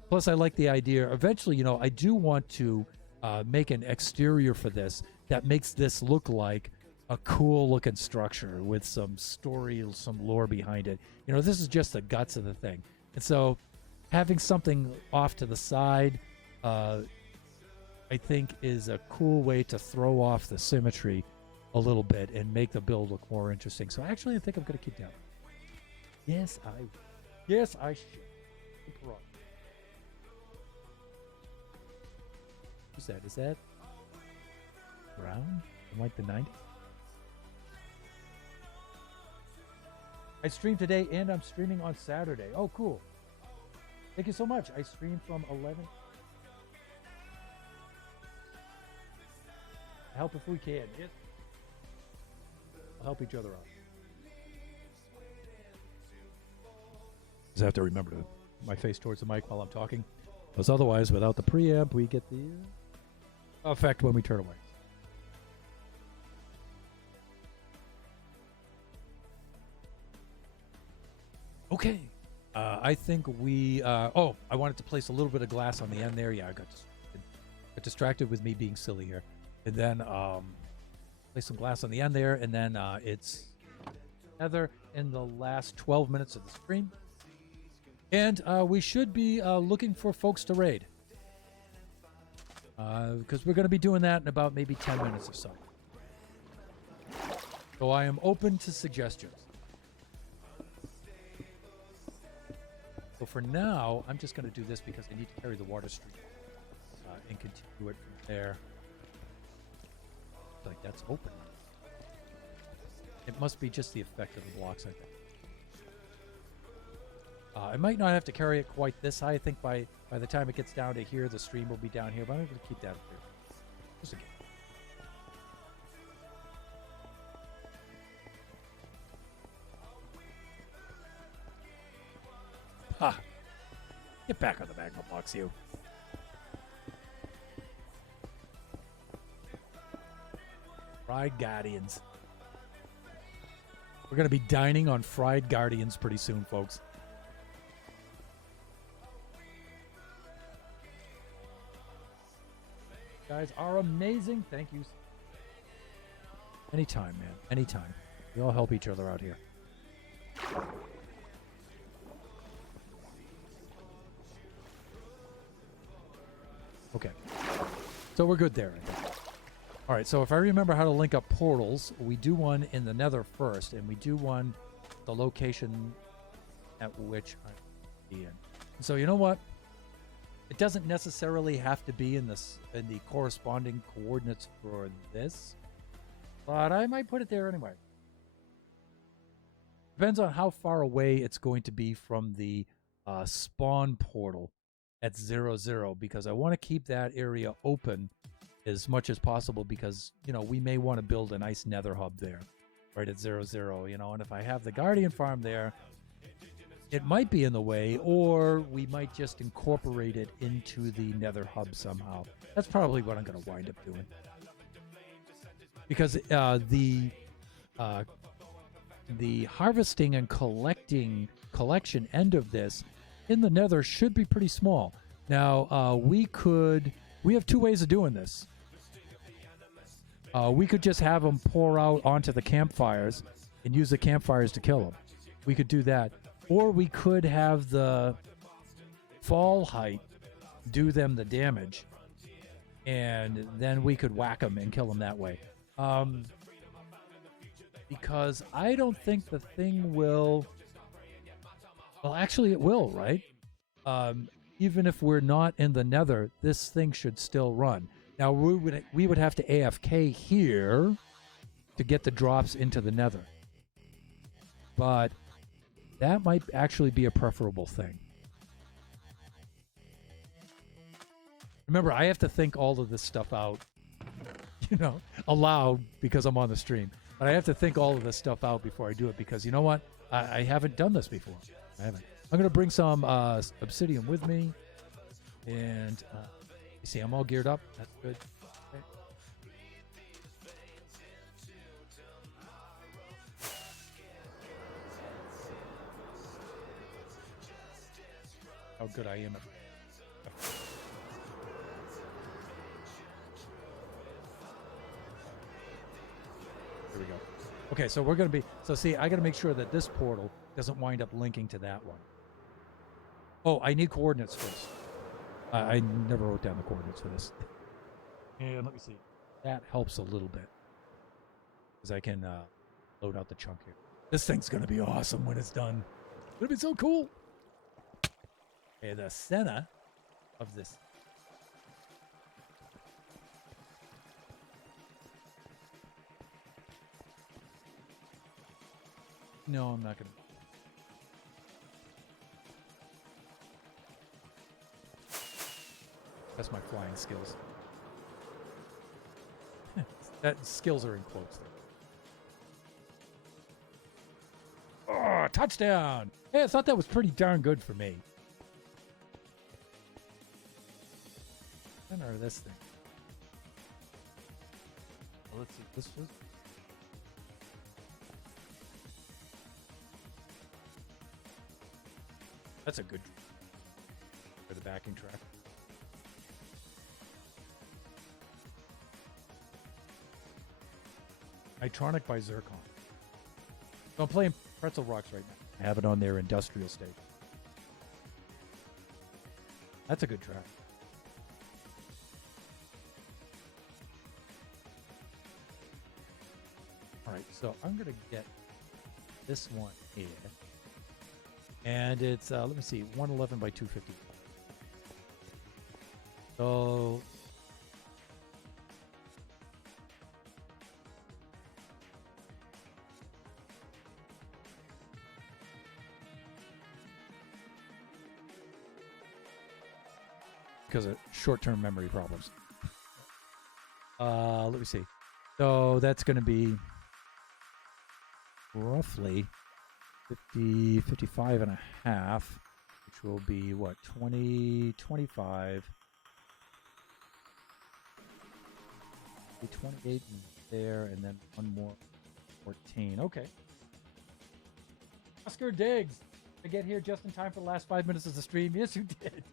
Plus, I like the idea. Eventually, you know, I do want to make an exterior for this that makes this look like a cool looking structure with some story, some lore behind it. You know, this is just the guts of the thing. And so having something off to the side, I think is a cool way to throw off the symmetry a little bit and make the build look more interesting. So actually, I think I'm going to keep that. Yes, I should. Who's that? Is that Brown from like the 90s? I streamed today and I'm streaming on Saturday. Oh, cool. Thank you so much. I stream from 11. Help if we can. Yes. We'll help each other out. Just have to remember to put my face towards the mic while I'm talking. Because otherwise, without the preamp, we get the effect when we turn away. Okay. I think we... I wanted to place a little bit of glass on the end there. Yeah, I got distracted with me being silly here. And then place some glass on the end there. And then it's Heather in the last 12 minutes of the stream. And we should be looking for folks to raid. Because we're going to be doing that in about maybe 10 minutes or so. So I am open to suggestions. So for now, I'm just going to do this because I need to carry the water stream and continue it from there. Like that's open. It must be just the effect of the blocks, I think. I might not have to carry it quite this high. I think by the time it gets down to here, the stream will be down here. But I'm going to keep that up here. Just again. Ha! Get back on the magma box, you. Fried Guardians. We're going to be dining on fried Guardians pretty soon, folks. Guys are amazing. Thank you. Anytime, man. Anytime. We all help each other out here. Okay. So we're good there, I think. All right, so if I remember how to link up portals, we do one in the nether first, and we do one the location at which I'm in. So you know what? It doesn't necessarily have to be in the corresponding coordinates for this, but I might put it there anyway. Depends on how far away it's going to be from the spawn portal at 0, because I want to keep that area open as much as possible because, you know, we may want to build a nice nether hub there right at 0, you know, and if I have the Guardian farm there, it might be in the way, or we might just incorporate it into the nether hub somehow. That's probably what I'm going to wind up doing. Because the harvesting and collection end of this in the nether should be pretty small. Now, we have 2 ways of doing this. We could just have them pour out onto the campfires and use the campfires to kill them. We could do that. Or we could have the fall height do them the damage, and then we could whack them and kill them that way. Because I don't think the thing will... Well, actually it will, right? Even if we're not in the nether, this thing should still run. Now, we would have to AFK here to get the drops into the nether. But that might actually be a preferable thing. Remember, I have to think all of this stuff out, aloud because I'm on the stream. But I have to think all of this stuff out before I do it because, you know what? I haven't done this before. I haven't. I'm going to bring some obsidian with me. And... you see, I'm all geared up. That's good. Okay. How good I am at... Here we go. Okay, so we're going to be... So see, I got to make sure that this portal doesn't wind up linking to that one. Oh, I need coordinates first. I never wrote down the coordinates for this. And let me see. That helps a little bit. Because I can load out the chunk here. This thing's going to be awesome when it's done. It's going to be so cool. Okay, the center of this. No, I'm not going to. That's my flying skills. That skills are in quotes there. Oh, touchdown! Hey, I thought that was pretty darn good for me. Or this thing. Well, let's see. This was. That's a good for the backing track. Itronic by Zircon. So I'm playing Pretzel Rocks right now. I have it on their industrial state. That's a good track. Alright, so I'm going to get this one here. And it's, let me see, 111 by 250. So... because of short-term memory problems. Let me see. So that's going to be roughly 50, 55 and a half, which will be what, 20, 25, 28 there, and then one more 14. Okay. Oscar Diggs, I get here just in time for the last 5 minutes of the stream. Yes, you did.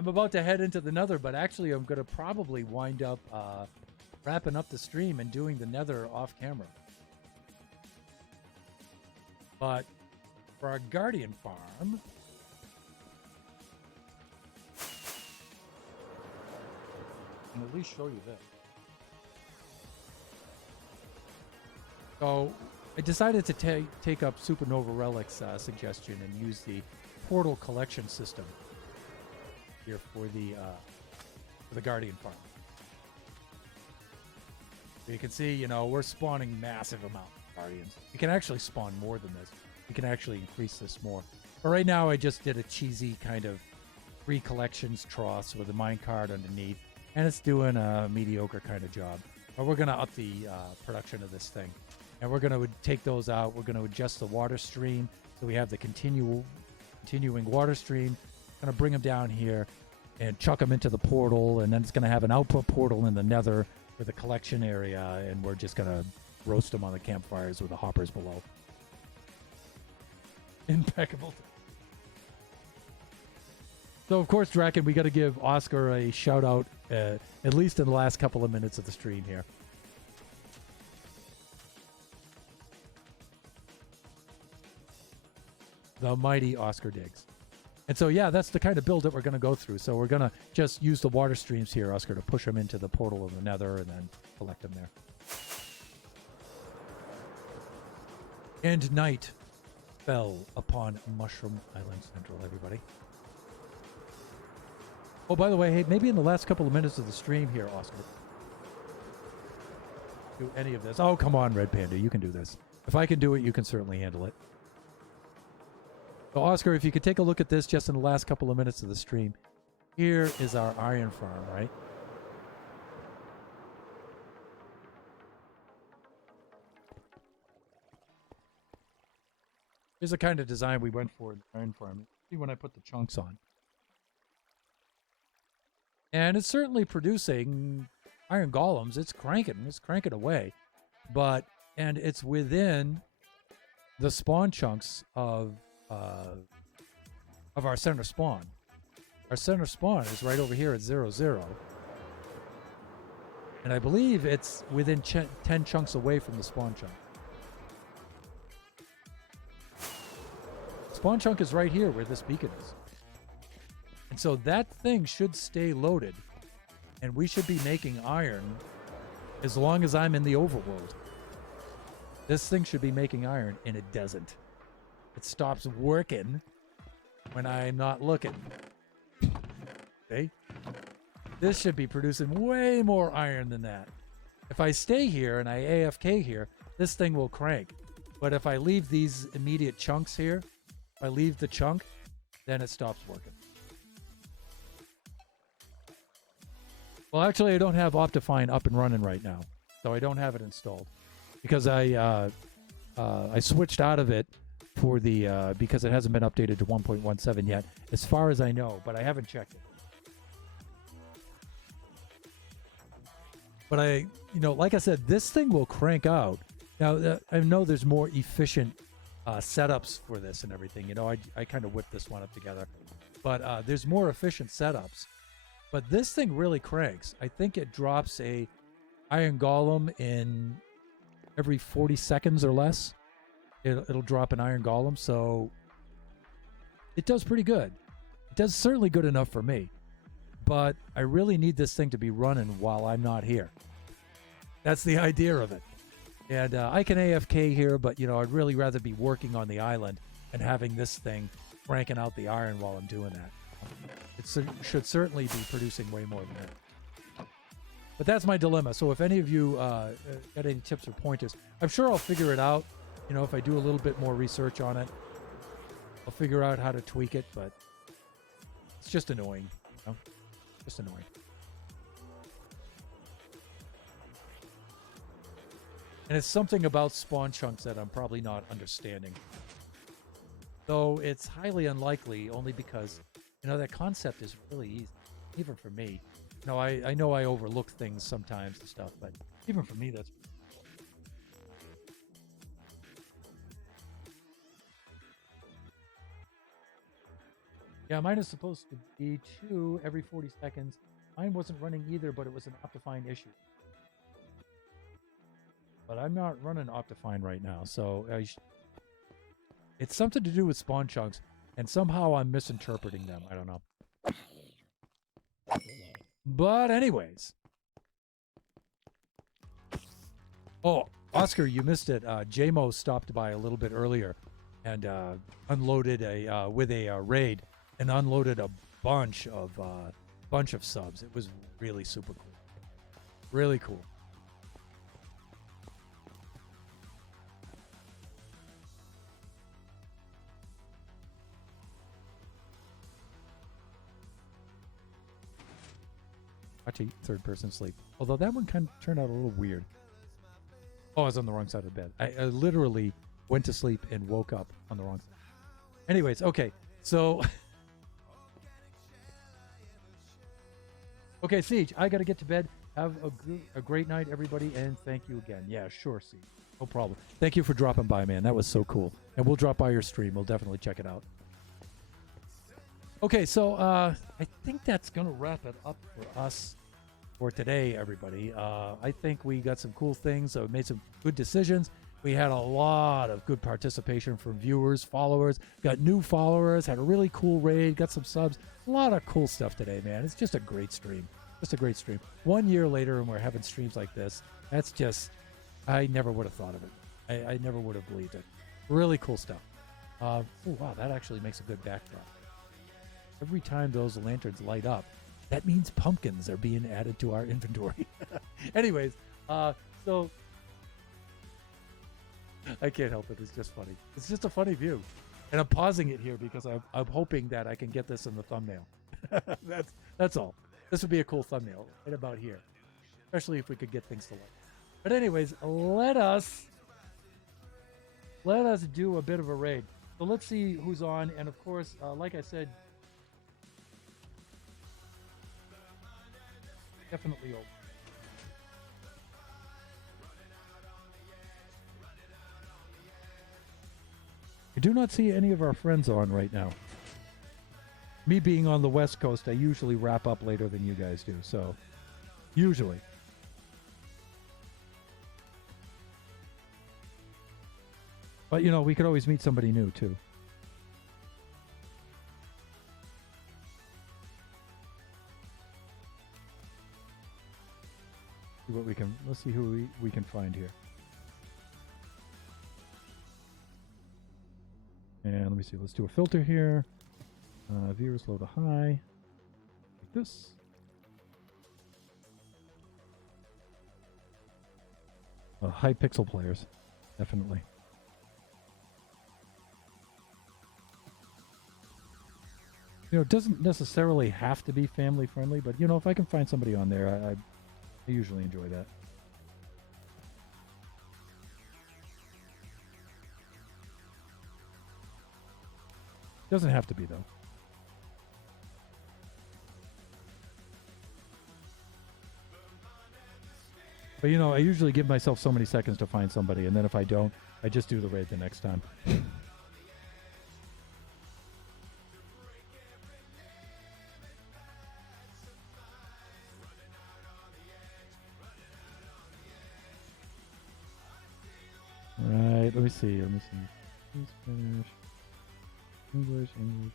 I'm about to head into the nether, but actually I'm going to probably wind up wrapping up the stream and doing the nether off camera. But for our guardian farm, I'll at least show you this. So I decided to take up Supernova Relic's suggestion and use the portal collection system here for the guardian farm. So you can see, you know, we're spawning massive amount of guardians. You can actually spawn more than this. You can actually increase this more. But right now I just did a cheesy kind of free collections tross with a minecart underneath, and it's doing a mediocre kind of job. But we're going to up the production of this thing. And we're going to take those out. We're going to adjust the water stream so we have the continuing water stream. Going to bring them down here and chuck them into the portal, and then it's going to have an output portal in the nether for the collection area, and we're just going to roast them on the campfires with the hoppers below. Impeccable. So, of course, Draken, we got to give Oscar a shout out, at least in the last couple of minutes of the stream here. The mighty Oscar Diggs. And so, yeah, that's the kind of build that we're going to go through. So we're going to just use the water streams here, Oscar, to push them into the portal of the Nether and then collect them there. And night fell upon Mushroom Island Central, everybody. Oh, by the way, hey, maybe in the last couple of minutes of the stream here, Oscar, do any of this. Oh, come on, Red Panda, you can do this. If I can do it, you can certainly handle it. So, Oscar, if you could take a look at this just in the last couple of minutes of the stream. Here is our iron farm, right? Here's the kind of design we went for in the iron farm. See when I put the chunks on. And it's certainly producing iron golems. It's cranking away. And it's within the spawn chunks of our center spawn. Our center spawn is right over here at 0, 0. And I believe it's within 10 chunks away from the spawn chunk. Spawn chunk is right here where this beacon is. And so that thing should stay loaded. And we should be making iron as long as I'm in the overworld. This thing should be making iron, and it doesn't. It stops working when I'm not looking. Okay? This should be producing way more iron than that. If I stay here and I AFK here, this thing will crank. But if I leave these immediate chunks here, if I leave the chunk, then it stops working. Well, actually, I don't have Optifine up and running right now, so I don't have it installed because I switched out of it for the because it hasn't been updated to 1.17 yet, as far as I know, but I haven't checked it. But like I said, this thing will crank out. Now, I know there's more efficient setups for this and everything. I kind of whipped this one up together, but there's more efficient setups. But this thing really cranks. I think it drops a iron golem in every 40 seconds or less. It'll drop an iron golem, so it does pretty good. It does certainly good enough for me. But I really need this thing to be running while I'm not here. That's the idea of it. And I can AFK here, but I'd really rather be working on the island and having this thing cranking out the iron while I'm doing that. It should certainly be producing way more than that. But that's my dilemma. So if any of you got any tips or pointers, I'm sure I'll figure it out. If I do a little bit more research on it, I'll figure out how to tweak it, but it's just annoying. Just annoying. And it's something about spawn chunks that I'm probably not understanding. Though it's highly unlikely only because, that concept is really easy, even for me. I know I overlook things sometimes and stuff, but even for me, that's... Yeah, mine is supposed to be 2 every 40 seconds. Mine wasn't running either, but it was an Optifine issue. But I'm not running Optifine right now, so it's something to do with spawn chunks, and somehow I'm misinterpreting them. I don't know. But anyways. Oh, Oscar, you missed it. JMO stopped by a little bit earlier and unloaded with a raid and unloaded a bunch of subs. It was really super cool. Really cool. Watch third person sleep. Although that one kind of turned out a little weird. Oh, I was on the wrong side of the bed. I literally went to sleep and woke up on the wrong side. Anyways, okay. So... Okay, Siege, I got to get to bed. Have a great night, everybody, and thank you again. Yeah, sure, Siege. No problem. Thank you for dropping by, man. That was so cool. And we'll drop by your stream. We'll definitely check it out. Okay, so I think that's gonna wrap it up for us for today, everybody. I think we got some cool things. Made some good decisions. We had a lot of good participation from viewers, followers. Got new followers. Had a really cool raid. Got some subs. A lot of cool stuff today, man. It's just a great stream. Just a great stream. 1 year later, and we're having streams like this. That's just, I never would have thought of it. I never would have believed it. Really cool stuff. Oh wow, that actually makes a good backdrop. Every time those lanterns light up, that means pumpkins are being added to our inventory. Anyways, so I can't help it. It's just funny. It's just a funny view. And I'm pausing it here because I'm hoping that I can get this in the thumbnail. That's all. This would be a cool thumbnail right about here, especially if we could get things to light. But anyways, let us do a bit of a raid. So let's see who's on. And of course, like I said, definitely open. I do not see any of our friends on right now. Me being on the West Coast, I usually wrap up later than you guys do. So, usually. But, you know, we could always meet somebody new, too. See what we can, let's see who we can find here. And let me see, let's do a filter here. Viewers low to high. Like this. High pixel players, definitely. You know, it doesn't necessarily have to be family friendly, but you know, if I can find somebody on there, I usually enjoy that. Doesn't have to be though. But you know, I usually give myself so many seconds to find somebody, and then if I don't, I just do the raid the next time. Right, let me see. Please finish. English, and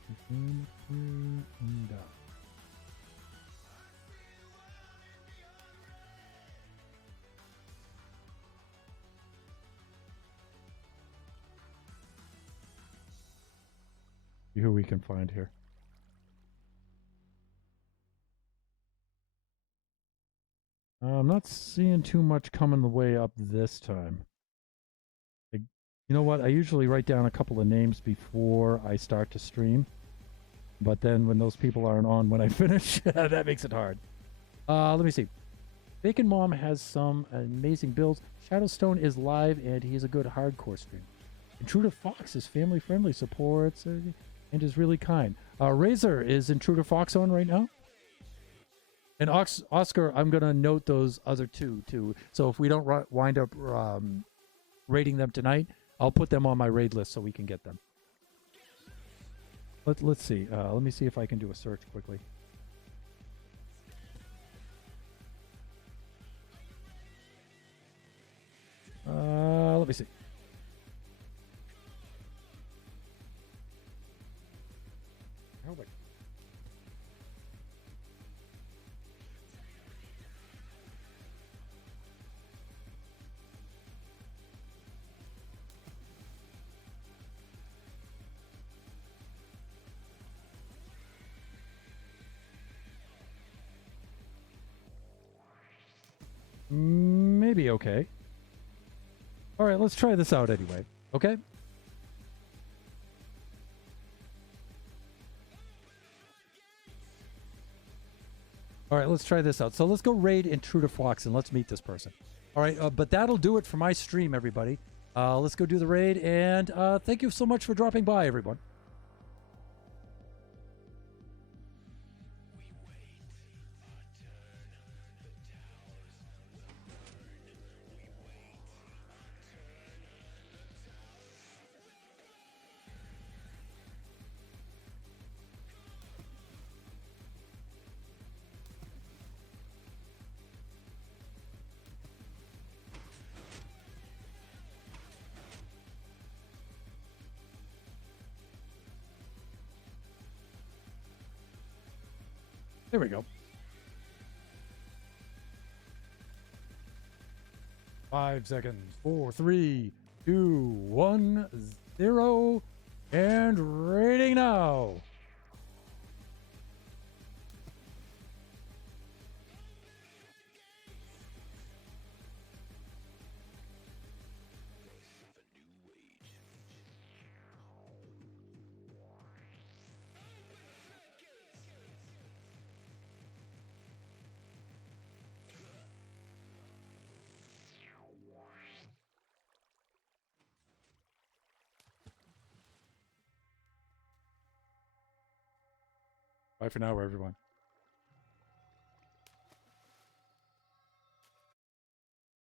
see who we can find here. I'm not seeing too much coming the way up this time. You know what? I usually write down a couple of names before I start to stream. But then when those people aren't on when I finish, that makes it hard. Let me see. Bacon Mom has some amazing builds. Shadowstone is live, and he's a good hardcore streamer. Intruder Fox is family friendly, supports, and is really kind. Razor, is Intruder Fox on right now? And Oscar, I'm going to note those other two, too. So if we don't wind up raiding them tonight, I'll put them on my raid list so we can get them. Let's see. Let me see if I can do a search quickly. Let me see. Oh my. Maybe okay. All right, let's try this out anyway. Okay? All right, let's try this out. So let's go raid Intruder Fox and let's meet this person. All right, but that'll do it for my stream, everybody. Let's go do the raid, and thank you so much for dropping by, everyone. There we go. 5 seconds. 4, 3, 2, 1, 0. And rating now. Bye for now, everyone.